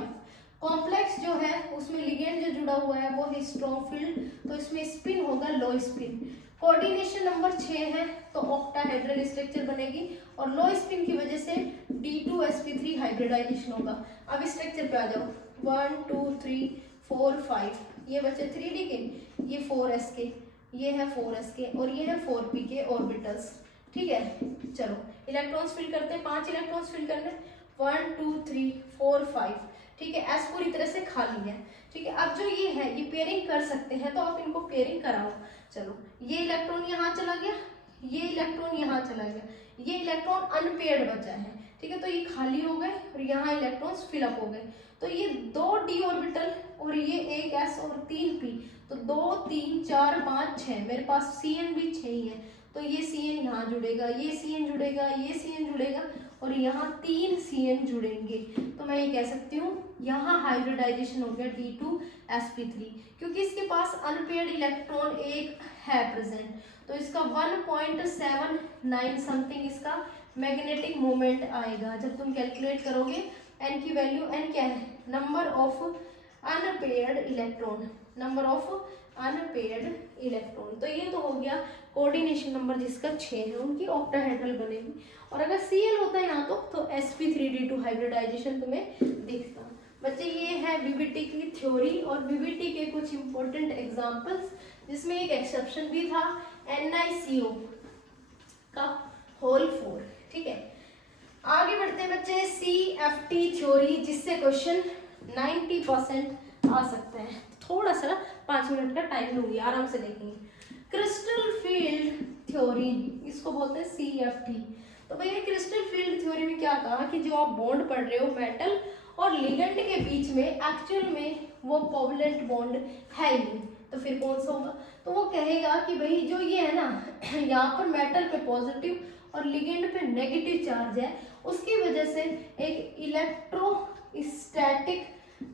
कॉम्प्लेक्स जो है उसमें लिगेंड जो जुड़ा हुआ है वो है स्ट्रॉन्ग फील्ड, तो इसमें स्पिन होगा लो स्पिन। कोऑर्डिनेशन नंबर 6 है तो ऑक्टाहेड्रल स्ट्रक्चर बनेगी और लो स्पिन की वजह से D2sp3 हाइब्रिडाइजेशन होगा। अब स्ट्रक्चर पे आ जाओ 1 2 3 4 5, ये बचे 3d के, ये 4s के, ये है 4s के और ये है 4p के ऑर्बिटल्स, ठीक है। चलो इलेक्ट्रॉन्स फिल करते हैं, 5 इलेक्ट्रॉन्स फिल करने, 1 2 3 4 5, ठीक है। s पूरी तरह से खाली है, ठीक है। अब जो ये है ये पेयरिंग कर सकते हैं तो आप इनको पेयरिंग कराओ। चलो ये इलेक्ट्रॉन यहाँ चला गया, ये इलेक्ट्रॉन यहाँ चला गया, ये इलेक्ट्रॉन अनपेयर्ड बचा है, ठीक है। तो ये खाली हो गए और यहाँ इलेक्ट्रॉन्स फिलअप हो गए, तो ये 2 d ऑर्बिटल और ये एक s और 3 p, तो 2 3 4 5 6, मेरे पास Cn भी 6 ही है, तो ये Cn यहाँ जुड़ेगा, ये Cn जुड़ेगा, ये Cn जुड़ेगा और यहाँ 3 Cn जुड़ेंगे। तो मैं ये कह सकती हूँ यहाँ हाइब्रिडाइजेशन हो गया D2sp3, क्योंकि इसके पास अनपेयर्ड इलेक्ट्रॉन एक है प्रेजेंट, तो इसका 1.79 समथिंग इसका मैग्नेटिक मोमेंट आएगा। जब तुम कैलकुलेट करोगे n की वैल्यू, n क्या है, number of unpaired electron, number of unpaired electron. तो ये तो हो गया कोऑर्डिनेशन नंबर जिसका 6 है, उनकी ऑक्टाहेड्रल बनेगी। और अगर Cl होता है यहाँ तो sp3d2 हाइब्रिडाइजेशन तुम्हें दिखता। बच्चे ये है बीबीटी की थ्योरी और बीबीटी के कुछ इंपॉर्टेंट एग्जांपल्स, जिसमें एक एक्सेप्शन भी था NiCO का होल 4, ठीक है। आगे बढ़ते हैं बच्चे CFT थ्योरी, जिससे क्वेश्चन 90% आ सकता है। थोड़ा सा 5 मिनट का टाइम लूंगी, आराम से देखेंगे। क्रिस्टल फील्ड थ्योरी, इसको बोलते हैं CFT। तो भैया क्रिस्टल फील्ड थ्योरी में क्या कहा कि जो आप बॉन्ड पढ़ रहे हो मेटल और लिगेंड के बीच में, एक्चुअल में वो कोवलेंट बॉन्ड है ही नहीं, तो फिर कौन सा होगा। तो वो कहेगा कि भाई जो ये है ना यहाँ पर मेटल पे पॉजिटिव और लिगेंड पे नेगेटिव चार्ज है, उसकी वजह से एक इलेक्ट्रोस्टैटिक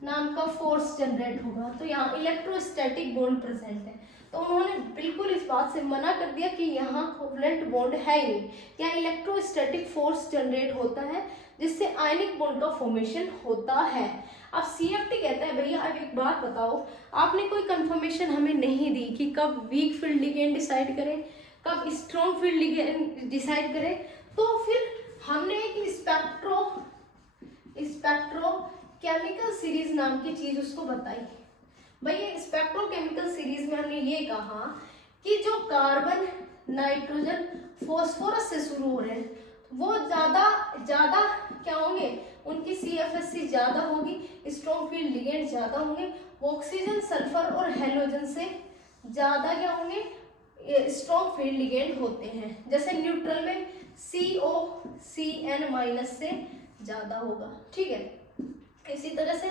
नाम का फोर्स जनरेट होगा। तो यहाँ इलेक्ट्रोस्टैटिक बॉन्ड प्रेजेंट है। तो उन्होंने बिल्कुल इस बात से मना कर दिया कि यहाँ कोवलेंट बॉन्ड है ही नहीं, यहाँ इलेक्ट्रोस्टैटिक फोर्स जनरेट होता है जिससे आयनिक बॉन्ड का फॉर्मेशन होता है। अब CFT कहता है भैया अब एक बात बताओ, आपने कोई कंफर्मेशन हमें नहीं दी कि कब वीक फील्ड लिगेंड डिसाइड करें, कब स्ट्रॉन्ग फील्ड लिगेंड डिसाइड करें, तो फिर हमने एक स्पेक्ट्रोकेमिकल सीरीज नाम की चीज उसको बताई। भैया स्पेक्ट्रोकेमिकल सीरीज में हमने ये कहा कि जो कार्बन, नाइट्रोजन, फॉस्फोरस से शुरू हो रहे हैं वो ज्यादा क्या होंगे, उनकी CFSC ज्यादा होगी, स्ट्रॉन्ग फील्ड लिगेंड ज्यादा होंगे। ऑक्सीजन, सल्फर और हेलोजन से ज्यादा क्या होंगे, स्ट्रॉन्ग फील्ड लिगेंड होते हैं। जैसे न्यूट्रल में COCN- से ज्यादा होगा, ठीक है। इसी तरह से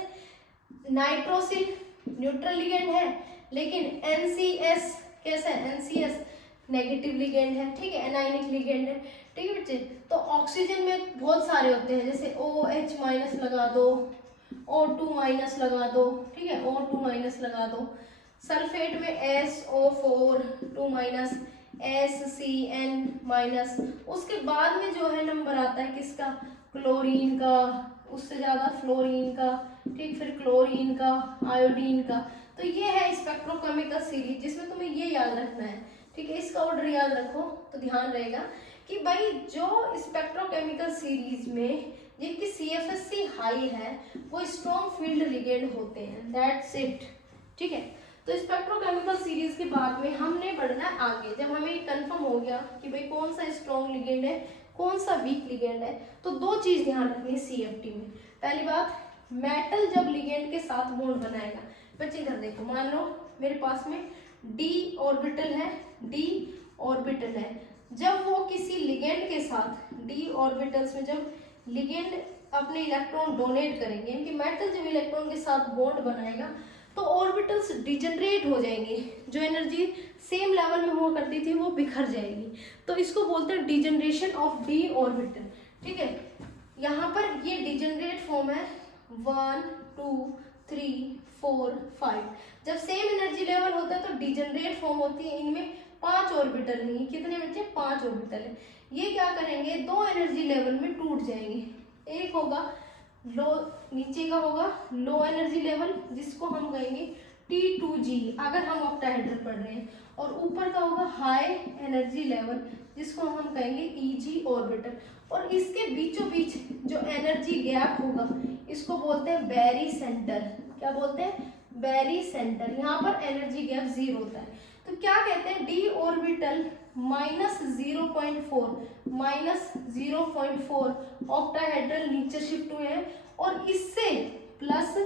नाइट्रोसिल न्यूट्रल लिगेंड है, लेकिन NCS कैसा है, NCS नेगेटिव लिगेंड है, ठीक है, एनायनिक लिगेंड है, ठीक है बच्चे। तो ऑक्सीजन में बहुत सारे होते हैं, जैसे OH- लगा दो, O2- लगा दो, ठीक है, O2- लगा दो। सल्फेट में SO4 2-, SCN-। उसके बाद में जो है नंबर आता है किसका, क्लोरीन का, उससे ज्यादा फ्लोरीन का, ठीक, फिर क्लोरीन का, आयोडीन का। तो ये है स्पेक्ट्रोकेमिकल सीरीज जिसमें तुम्हें ये याद रखना है, ठीक है। इसका ऑर्डर याद रखो तो ध्यान रहेगा कि भाई जो स्पेक्ट्रोकेमिकल सीरीज में जिनकी CFSC हाई है वो स्ट्रॉन्ग फील्ड लिगेंड होते हैं, दैट्स इट, ठीक है। तो स्पेक्ट्रोकेमिकल सीरीज के बाद में हमने बढ़ना है आगे। जब हमें कंफर्म हो गया कि भाई कौन सा स्ट्रॉन्ग लिगेंड है, कौन सा वीक लिगेंड है, तो दो चीज ध्यान रखनी है CFT में। पहली बात, मेटल जब लिगेंड के साथ बॉन्ड बनाएगा, बच्चे इधर देखो, मान लो मेरे पास में d ऑर्बिटल है, d ऑर्बिटल है, जब वो किसी लिगेंड के साथ d ऑर्बिटल्स में जब लिगेंड अपने इलेक्ट्रॉन डोनेट करेंगे, इनके मेटल जब इलेक्ट्रॉन के साथ बॉन्ड बनाएगा तो ऑर्बिटल्स डिजनरेट हो जाएंगे, जो एनर्जी सेम लेवल में हुआ करती थी वो बिखर जाएगी। तो इसको बोलते हैं डिजनरेशन ऑफ d ऑर्बिटल, ठीक है। यहाँ पर ये डिजनरेट फॉर्म है 1 2 3 4 5। जब सेम एनर्जी लेवल होता है तो डिजनरेट फॉर्म होती है, इनमें 5 ऑर्बिटल नहीं, कितने बच्चे, 5 ऑर्बिटल है। ये क्या करेंगे, दो एनर्जी लेवल में टूट जाएंगे। एक होगा लो, नीचे का होगा लो एनर्जी लेवल जिसको हम कहेंगे T2G अगर हम ऑक्टाहेड्रल पढ़ रहे हैं, और ऊपर का होगा हाई एनर्जी लेवल जिसको हम कहेंगे EG ऑर्बिटल। और इसके बीचों बीच जो एनर्जी गैप होगा इसको बोलते हैं बैरी सेंटर। क्या बोलते हैं, बैरी सेंटर। यहाँ पर एनर्जी गैप 0 होता है। तो क्या कहते हैं, d ऑर्बिटल -0.4 ऑक्टाहेड्रल नीचे शिफ्ट हुए हैं, और इससे प्लस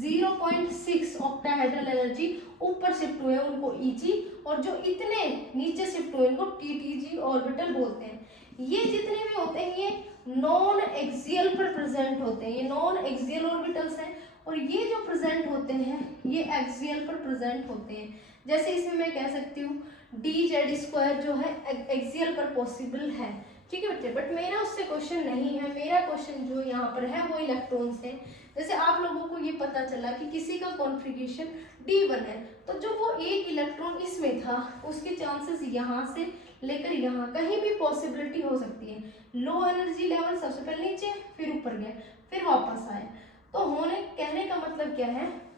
0.6 ऑक्टाहेड्रल एनर्जी ऊपर शिफ्ट हुए हैं, उनको EG, और जो इतने नीचे शिफ्ट हुए इनको TTG ऑर्बिटल बोलते हैं। ये जितने भी होते हैं ये नॉन एक्सियल पर प्रेजेंट होते हैं, ये नॉन एक्सियल ऑर्बिटल्स हैं, और ये जो प्रेजेंट होते हैं ये एक्सियल पर प्रेजेंट होते हैं। जैसे इसमें मैं कह सकती हूँ dz² जो है एक्सियल पर पॉसिबल है, ठीक है बच्चे। बट मेरा उससे क्वेश्चन नहीं है, मेरा क्वेश्चन जो यहाँ पर है वो इलेक्ट्रॉन्स है। जैसे आप लोगों को ये पता चला कि किसी का कॉन्फ़िगरेशन D1 है, तो जो वो एक इलेक्ट्रॉन इसमें था उसके चांसेस यहाँ से लेकर यहाँ कहीं भी पॉसिबिलिटी हो सकती है। लो एनर्जी लेवल सबसे पहले नीचे, फिर ऊपर गया, फिर वापस आया। तो होने कहने का मतलब क्या है,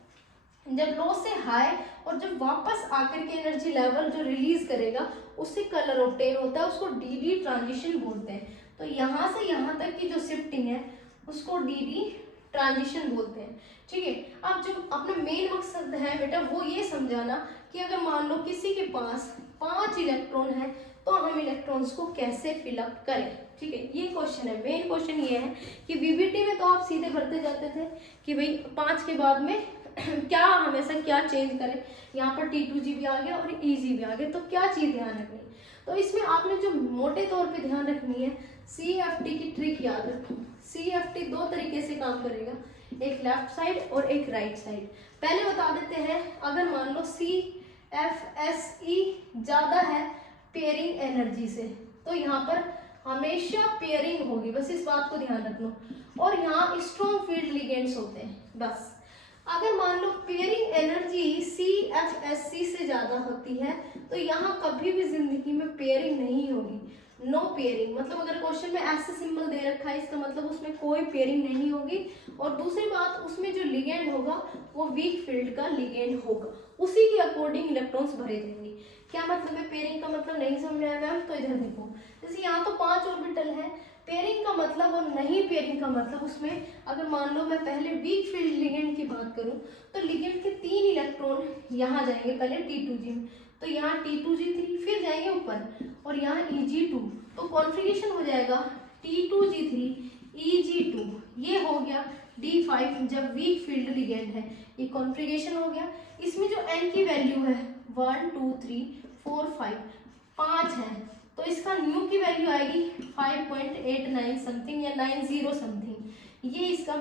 जब लो से हाई और जब वापस आकर के एनर्जी लेवल जो रिलीज करेगा उससे कलर ऑब्टेन होता है, उसको DD ट्रांजिशन बोलते हैं। तो यहाँ से यहाँ तक की जो शिफ्टिंग है उसको DD ट्रांजिशन बोलते हैं, ठीक है। अब जो अपना मेन मकसद है बेटा वो ये समझाना कि अगर मान लो किसी के पास 5 इलेक्ट्रॉन है तो हम इलेक्ट्रॉन्स को कैसे फिलअप करें, ठीक है। ये क्वेश्चन है, मेन क्वेश्चन ये है कि VBT में तो आप सीधे भरते जाते थे कि भाई 5 के बाद में क्या हमेशा क्या चेंज करें, यहाँ पर T2G भी आ गया और EG भी आ गया, तो क्या चीज़ ध्यान रखनी है। तो इसमें आपने जो मोटे तौर पे ध्यान रखनी है CFT की ट्रिक याद रखो। CFT दो तरीके से काम करेगा, एक लेफ्ट साइड और एक राइट साइड। पहले बता देते हैं, अगर मान लो CFSE ज़्यादा है पेयरिंग एनर्जी से, तो यहाँ पर हमेशा पेयरिंग होगी, बस इस बात को ध्यान रखना। और यहाँ स्ट्रॉन्ग फील्ड लिगेंड्स होते हैं, बस अगर मान लो पेयरिंग एनर्जी CFSC से ज्यादा होती है तो यहाँ कभी भी जिंदगी में पेयरिंग नहीं होगी, नो पेयरिंग। मतलब अगर क्वेश्चन में ऐसे सिंबल दे रखा है इसका मतलब उसमें कोई पेयरिंग नहीं होगी। और दूसरी बात, उसमें जो लिगेंड होगा वो वीक फील्ड का लिगेंड होगा, उसी के अकॉर्डिंग इलेक्ट्रॉन्स भरे जाएंगे। क्या मतलब है पेयरिंग का मतलब नहीं समझ में आया मैम? तो इधर देखो, जैसे यहाँ तो 5 ऑर्बिटल है, पेयरिंग का मतलब और नहीं पेयरिंग का मतलब, उसमें अगर मान लो मैं पहले वीक फील्ड लिगेंड की बात करूं तो लिगेंड के 3 इलेक्ट्रॉन यहाँ जाएंगे पहले T2G में, तो यहाँ T2G3 फिर जाएंगे ऊपर और यहाँ Eg2, तो कॉन्फ़िगरेशन हो जाएगा T2G3 Eg2, ये हो गया D5 जब वीक फील्ड लिगेंड है, ये कॉन्फ़िगरेशन हो गया। इसमें जो N की वैल्यू है 1 2 3 4 5 5 है, तो इसका न्यू की वैल्यू आएगी 5.89 समथिंग या 90 समथिंग, ये इसका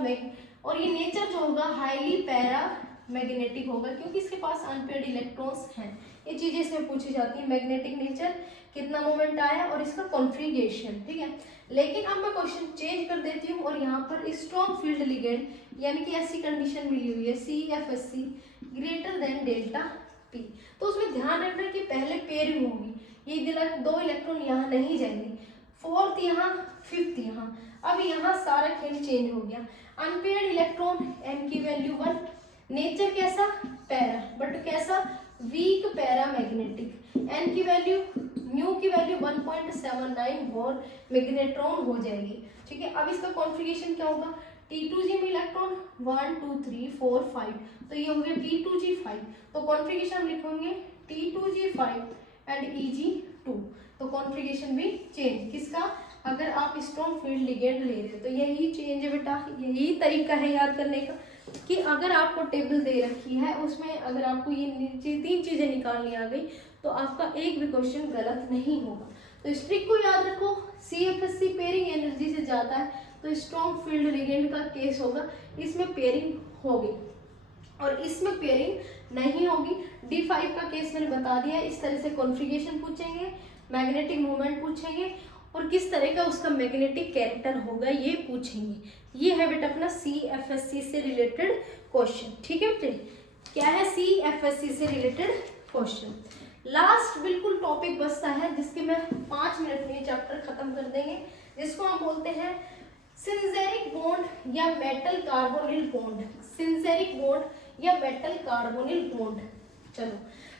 और ये नेचर जो होगा हाईली पैरा मैग्नेटिक होगा क्योंकि इसके पास अनपेयर्ड इलेक्ट्रॉन्स हैं। ये चीजें इसमें पूछी जाती है, मैग्नेटिक नेचर, कितना मोमेंट आया और इसका कॉन्फ़िगरेशन, ठीक है। लेकिन अब मैं क्वेश्चन चेंज कर देती हूँ और यहाँ पर स्ट्रॉन्ग फील्ड लिगेंड यानी कि ऐसी कंडीशन मिली हुई है CFSC greater than delta P, तो उसमें ध्यान रखना कि पहले पेयरिंग होगी, ये 2 इलेक्ट्रॉन यहाँ नहीं जाएंगे, 4th यहाँ 5th यहाँ। अब यहाँ सारा खेल चेंज हो गया, अनपेयर्ड इलेक्ट्रॉन N की वैल्यू 1, नेचर कैसा पैरा बट कैसा वीक पैरा मैग्नेटिक, N की वैल्यू न्यू की वैल्यू 1.79 वोल्ट मैग्नेट्रॉन हो जाएगी, ठीक है। अब इसका कॉन्फ़िगरेशन क्या होगा, T2G में इलेक्ट्रॉन 1 2 3 4 5, तो ये हो गया T2G5, तो कॉन्फ़िगरेशन हम लिखेंगे T2G5 एंड Eg2, तो कॉन्फ़िगरेशन भी चेंज किसका, अगर आप स्ट्रॉन्ग फील्ड लिगेंड ले रहे हो तो यही चेंज है बेटा, यही तरीका है याद करने का कि अगर आपको टेबल दे रखी है उसमें अगर आपको ये नीचे 3 चीजें निकालनी आ गई तो आपका एक भी क्वेश्चन गलत नहीं होगा। तो इस ट्रिक को याद रखो, CFSC पेयरिंग एनर्जी से जाता है तो स्ट्रॉन्ग फील्ड लिगेंड का केस होगा, इसमें पेयरिंग होगी और इसमें पेयरिंग नहीं होगी। D5 का केस मैंने बता दिया, इस तरह से कॉन्फ़िगरेशन पूछेंगे, मैग्नेटिक मूवमेंट पूछेंगे और किस तरह का उसका मैग्नेटिक कैरेक्टर होगा ये पूछेंगे। ये है बेटा अपना CFSC से रिलेटेड क्वेश्चन, ठीक है बेटे। क्या है CFSC से रिलेटेड क्वेश्चन। लास्ट बिल्कुल टॉपिक बचता है जिसके मैं 5 मिनट में ये चैप्टर खत्म कर देंगे, जिसको हम बोलते हैं सिंजेरिक बॉन्ड या मेटल कार्बोनिल बॉन्ड, सिंजेरिक बॉन्ड या मेटल कार्बोनिल बॉन्ड। चलो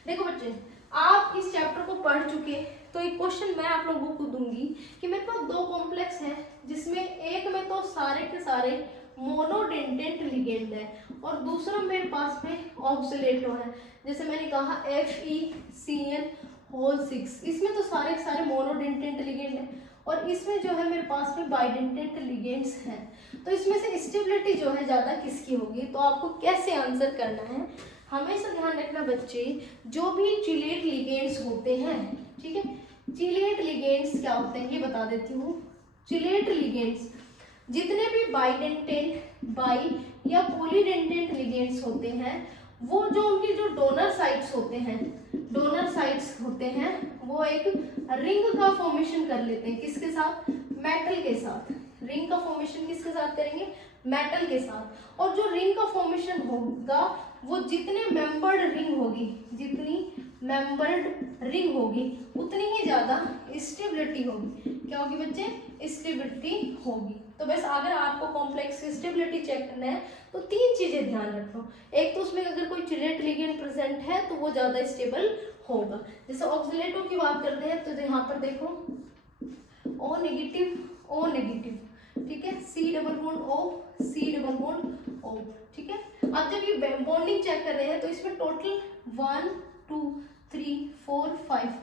देखो बच्चे, आप इस चैप्टर को पढ़ चुके तो एक क्वेश्चन मैं आप लोगों को दूंगी कि मेरे पास 2 कॉम्प्लेक्स हैं जिसमें एक में तो सारे के सारे मोनोडेंटेंट लिगेंड है और दूसरा मेरे पास में ऑक्सीलेटो है, जैसे मैंने कहा FeCN6, इसमें तो सारे के सारे मोनोडेंटेंट लिगेंड है और इसमें जो है मेरे पास में बाइडेंटेंट लिगेंड्स हैं। तो इसमें से स्टेबिलिटी जो है ज़्यादा किसकी होगी, तो आपको कैसे आंसर करना है, हमेशा ध्यान रखना बच्चे, जो भी चिलेट लिगेंड्स होते हैं, ठीक है, चिलेट लिगेंड्स क्या होते हैं ये बता देती हूँ। चिलेट लिगेंड्स जितने भी बाइडेंटेंट, बाई या पॉलीडेंटेंट लिगेंड्स होते हैं, वो जो उनके जो डोनर साइट्स होते हैं, डोनर साइट्स होते हैं, वो एक रिंग का फॉर्मेशन कर लेते हैं, किसके साथ, मेटल के साथ। रिंग का फॉर्मेशन किसके साथ करेंगे, मेटल के साथ। और जो रिंग का फॉर्मेशन होगा वो जितने मेंबर्ड रिंग होगी, जितनी मेंबर्ड रिंग होगी उतनी ही ज्यादा स्टेबिलिटी होगी। क्या होगी बच्चे, स्टेबिलिटी होगी। तो बस अगर आपको कॉम्प्लेक्स की स्टेबिलिटी चेक करना है तो 3 चीजें ध्यान रखो, एक तो उसमें अगर कोई चिलेट लिगेंड प्रेजेंट है तो वो ज्यादा स्टेबल होगा। जैसे ऑक्सीलेटो की बात करते हैं तो यहाँ पर देखो O नेगेटिव, ठीक है, C double bond O, C double bond O, ठीक है। अब जब ये बॉन्डिंग चेक कर रहे हैं तो इसमें टोटल 1 2 3 4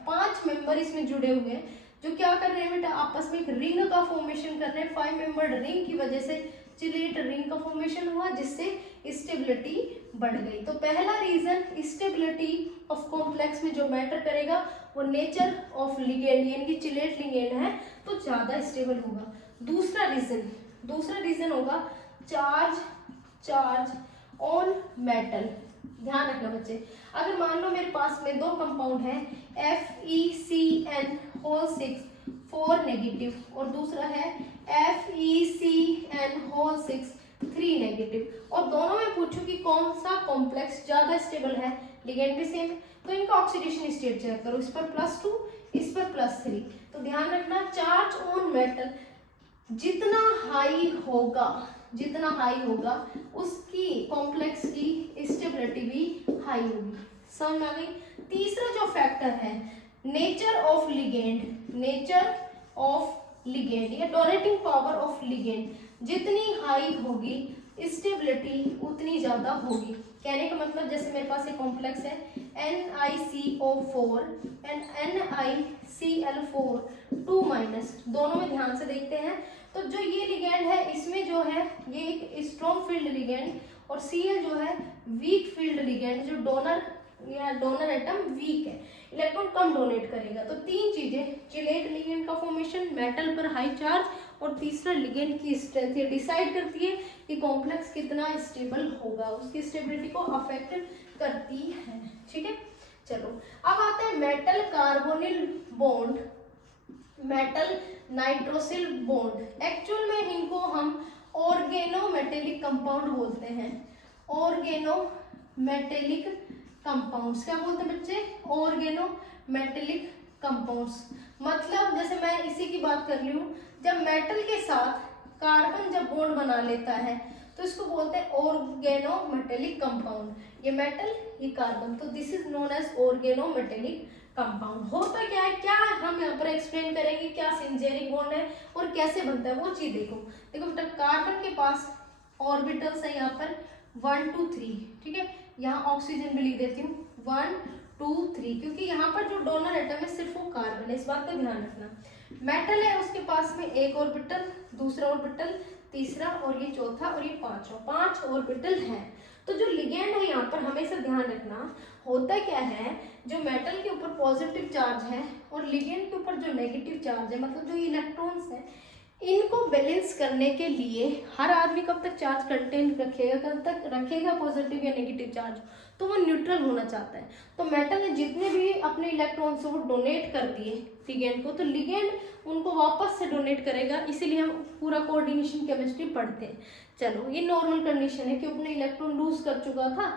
5 मेंबर इसमें जुड़े हुए हैं जो क्या कर रहे हैं बेटा, आपस में एक रिंग का फॉर्मेशन कर रहे हैं। 5 मेंबर्ड रिंग की वजह से चिलेट रिंग का फॉर्मेशन हुआ जिससे स्टेबिलिटी बढ़ गई। तो पहला रीजन स्टेबिलिटी ऑफ कॉम्प्लेक्स में जो मैटर करेगा वो नेचर ऑफ लिगेंड यानी कि चिलेट लिगेंड है तो ज्यादा स्टेबल होगा। दूसरा रीजन होगा चार्ज ऑन मेटल। ध्यान रखना बच्चे, अगर मान लो मेरे पास में 2 कंपाउंड है FeCN6 4 नेगेटिव और दूसरा है FeCN6 3 नेगेटिव। और दोनों में पूछूं कि कौन सा कॉम्प्लेक्स ज्यादा स्टेबल है, लिगेंड भी सेम, तो इनका ऑक्सीडेशन स्टेट चेक करो, इस पर +2, इस पर +3। तो ध्यान रखना चार्ज ऑन मेटल जितना हाई होगा उसकी कॉम्प्लेक्स की स्टेबिलिटी भी हाई होगी। समझ में आ गई। तीसरा जो फैक्टर है नेचर ऑफ लिगेंड या डोनेटिंग पावर ऑफ लिगेंड, जितनी हाई होगी स्टेबिलिटी उतनी ज्यादा होगी। कहने का मतलब जैसे मेरे पास एक कॉम्प्लेक्स है NiCO4 एंड NiCl4 2-, दोनों में ध्यान से देखते हैं तो जो ये लिगेंड है इसमें जो है ये एक स्ट्रॉन्ग फील्ड लिगेंड और Cl जो है वीक फील्ड लिगेंड, जो डोनर एटम वीक है, इलेक्ट्रॉन कम डोनेट करेगा। तो तीन चीजें, चिलेट लिगेंड का फॉर्मेशन, मेटल पर हाई चार्ज, और तीसरा लिगेंड की स्ट्रेंथ, ये डिसाइड करती है कि कॉम्प्लेक्स कितना स्टेबल होगा, उसकी स्टेबिलिटी को अफेक्ट करती है। ठीक है, चलो अब आता है metal carbonyl bond, metal nitrosyl bond. Actual में इनको हम ऑर्गेनोमेटेलिक कंपाउंड बोलते हैं। ऑर्गेनोमेटेलिक कंपाउंड्स क्या बोलते हैं बच्चे? Organometallic compounds. मतलब जैसे मैं इसी की बात कर रही हूँ, जब मेटल के साथ कार्बन जब बॉन्ड बना लेता है तो इसको बोलते हैं ऑर्गेनोमेटेलिक कंपाउंड। ये मेटल, ये कार्बन, तो this is known as organometallic compound. होता क्या है, क्या हम यहाँ पर एक्सप्लेन करेंगे, क्या सिंजेरिक बॉन्ड है और कैसे बनता है वो चीज देखो। देखो बेटा, कार्बन के पास ऑर्बिटल्स है यहाँ पर 1 2 3, ठीक है। यहाँ ऑक्सीजन भी लिख देती हूँ 1 2 3, क्योंकि यहाँ पर जो डोनर एटम है सिर्फ वो कार्बन है, इस बात का ध्यान रखना। मेटल है उसके पास में एक ऑर्बिटल, दूसरा ऑर्बिटल, तीसरा और ये चौथा और ये पांचवा, 5 ऑर्बिटल है। तो जो लिगेंड है यहाँ पर हमेशा ध्यान रखना, होता क्या है, जो मेटल के ऊपर पॉजिटिव चार्ज है और लिगेंड के ऊपर जो नेगेटिव चार्ज है, मतलब जो इलेक्ट्रॉन्स है, इनको बैलेंस करने के लिए हर आदमी कब तक चार्ज कंटेन रखेगा, कब तक रखेगा पॉजिटिव या नेगेटिव चार्ज, तो वो न्यूट्रल होना चाहता है। तो मेटल ने जितने भी अपने इलेक्ट्रॉन्स वो डोनेट कर दिए लिगेंड को, तो लिगेंड उनको वापस से डोनेट करेगा, इसीलिए हम पूरा कोऑर्डिनेशन केमिस्ट्री पढ़ते हैं। चलो, ये नॉर्मल कंडीशन है कि अपने इलेक्ट्रॉन लूज कर चुका था।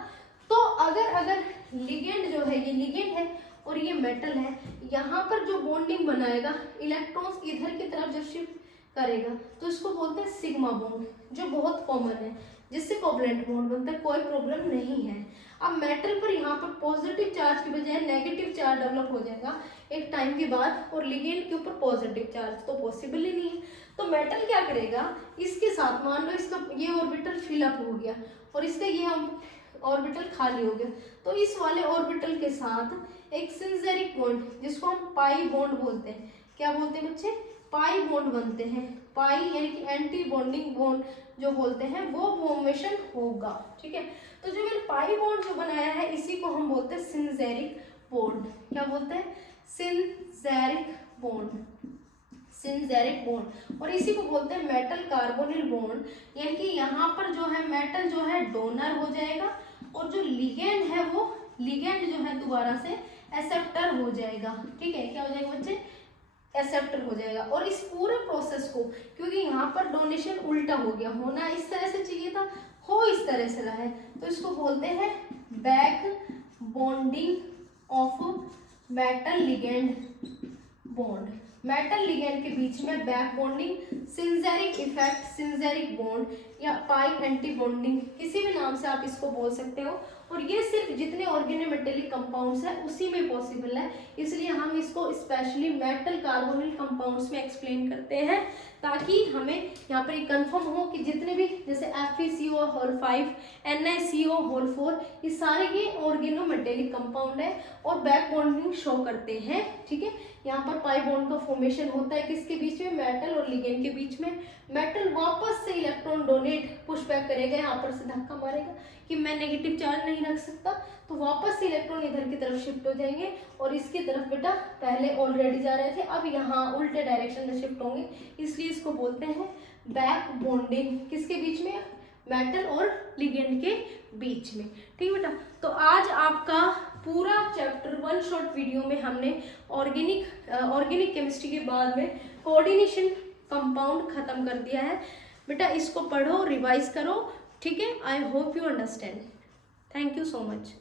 तो अगर लिगेंड जो है, ये लिगेंड है और ये मेटल है, यहाँ पर जो बॉन्डिंग बनाएगा, इलेक्ट्रॉन्स इधर की तरफ जब शिफ्ट करेगा तो इसको बोलते हैं सिग्मा बॉन्ड, जो बहुत कॉमन है, जिससे कोवलेंट बॉन्ड बनता है, कोई प्रॉब्लम नहीं है। अब मेटल पर यहाँ पर पॉजिटिव चार्ज की बजाय नेगेटिव चार्ज डेवलप हो जाएगा एक टाइम के बाद, और लिगेंड के ऊपर पॉजिटिव चार्ज तो पॉसिबल ही नहीं है। तो मेटल क्या करेगा, इसके साथ मान लो इसका ये ऑर्बिटल फिलअप हो गया और इसका ये ऑर्बिटल खाली हो गया, तो इस वाले ऑर्बिटल के साथ एक सिंजेरिक बॉन्ड, जिसको हम पाई बॉन्ड बोलते हैं, क्या बोलते हैं बच्चे, पाई बॉन्ड बनते हैं। पाई यानी कि एंटी बॉन्डिंग बॉन्ड जो बोलते हैं, वो फॉर्मेशन होगा। ठीक है, तो जो मैंने पाई बॉन्ड जो बनाया है, इसी को हम बोलते हैं सिंजेरिक बॉन्ड। क्या बोलते हैं? सिंजेरिक बॉन्ड, सिंजेरिक बॉन्ड। और इसी को बोलते हैं मेटल कार्बोनिल बॉन्ड, यानी कि यहाँ पर जो है मेटल जो है डोनर हो जाएगा और जो लिगेंड है वो लिगेंड जो है दोबारा से एक्सेप्टर हो जाएगा। ठीक है, क्या हो जाएगा बच्चे? एक्सेप्टर हो जाएगा। और इस पूरे प्रोसेस को, क्योंकि यहाँ पर डोनेशन उल्टा हो गया, होना इस तरह से चाहिए था, हो इस तरह से रहा है, तो इसको बोलते हैं back bonding of metal ligand bond. Metal ligand के बीच में बैक बॉन्डिंग, सिंजेरिक इफेक्ट, सिंजेरिक बॉन्ड या पाई एंटी बॉन्डिंग, किसी भी नाम से आप इसको बोल सकते हो। और ये सिर्फ जितने ऑर्गेनोमेटेलिक कंपाउंड्स है उसी में पॉसिबल है, इसलिए हम इसको स्पेशली मेटल कार्बोनिल कंपाउंड्स में एक्सप्लेन करते हैं, ताकि हमें यहाँ पर कंफर्म हो कि जितने भी जैसे FeCO5, NiCO4, ये सारे ये ऑर्गेनोमेटेलिक कंपाउंड है और बैक बॉन्डिंग शो करते हैं। ठीक है, यहाँ पर पाई बॉन्ड का फॉर्मेशन होता है किसके बीच में? मेटल और लिगेंड के बीच में। मेटल वापस से इलेक्ट्रॉन डोनेट पुश बैक करेगा, यहाँ पर से धक्का मारेगा कि मैं नेगेटिव चार्ज नहीं रख सकता, तो वापस से इलेक्ट्रॉन इधर की तरफ शिफ्ट हो जाएंगे और इसकी तरफ बेटा पहले ऑलरेडी जा रहे थे, अब यहाँ उल्टे डायरेक्शन में शिफ्ट होंगे, इसलिए इसको बोलते हैं बैक बॉन्डिंग। किसके बीच में? मेटल और लिगेंड के बीच में। ठीक बेटा, तो आज आपका पूरा चैप्टर 1 शॉर्ट वीडियो में हमने ऑर्गेनिक केमिस्ट्री के बाद में कोऑर्डिनेशन कंपाउंड खत्म कर दिया है। बेटा इसको पढ़ो, रिवाइज करो, ठीक है। I hope you understand. Thank you so much.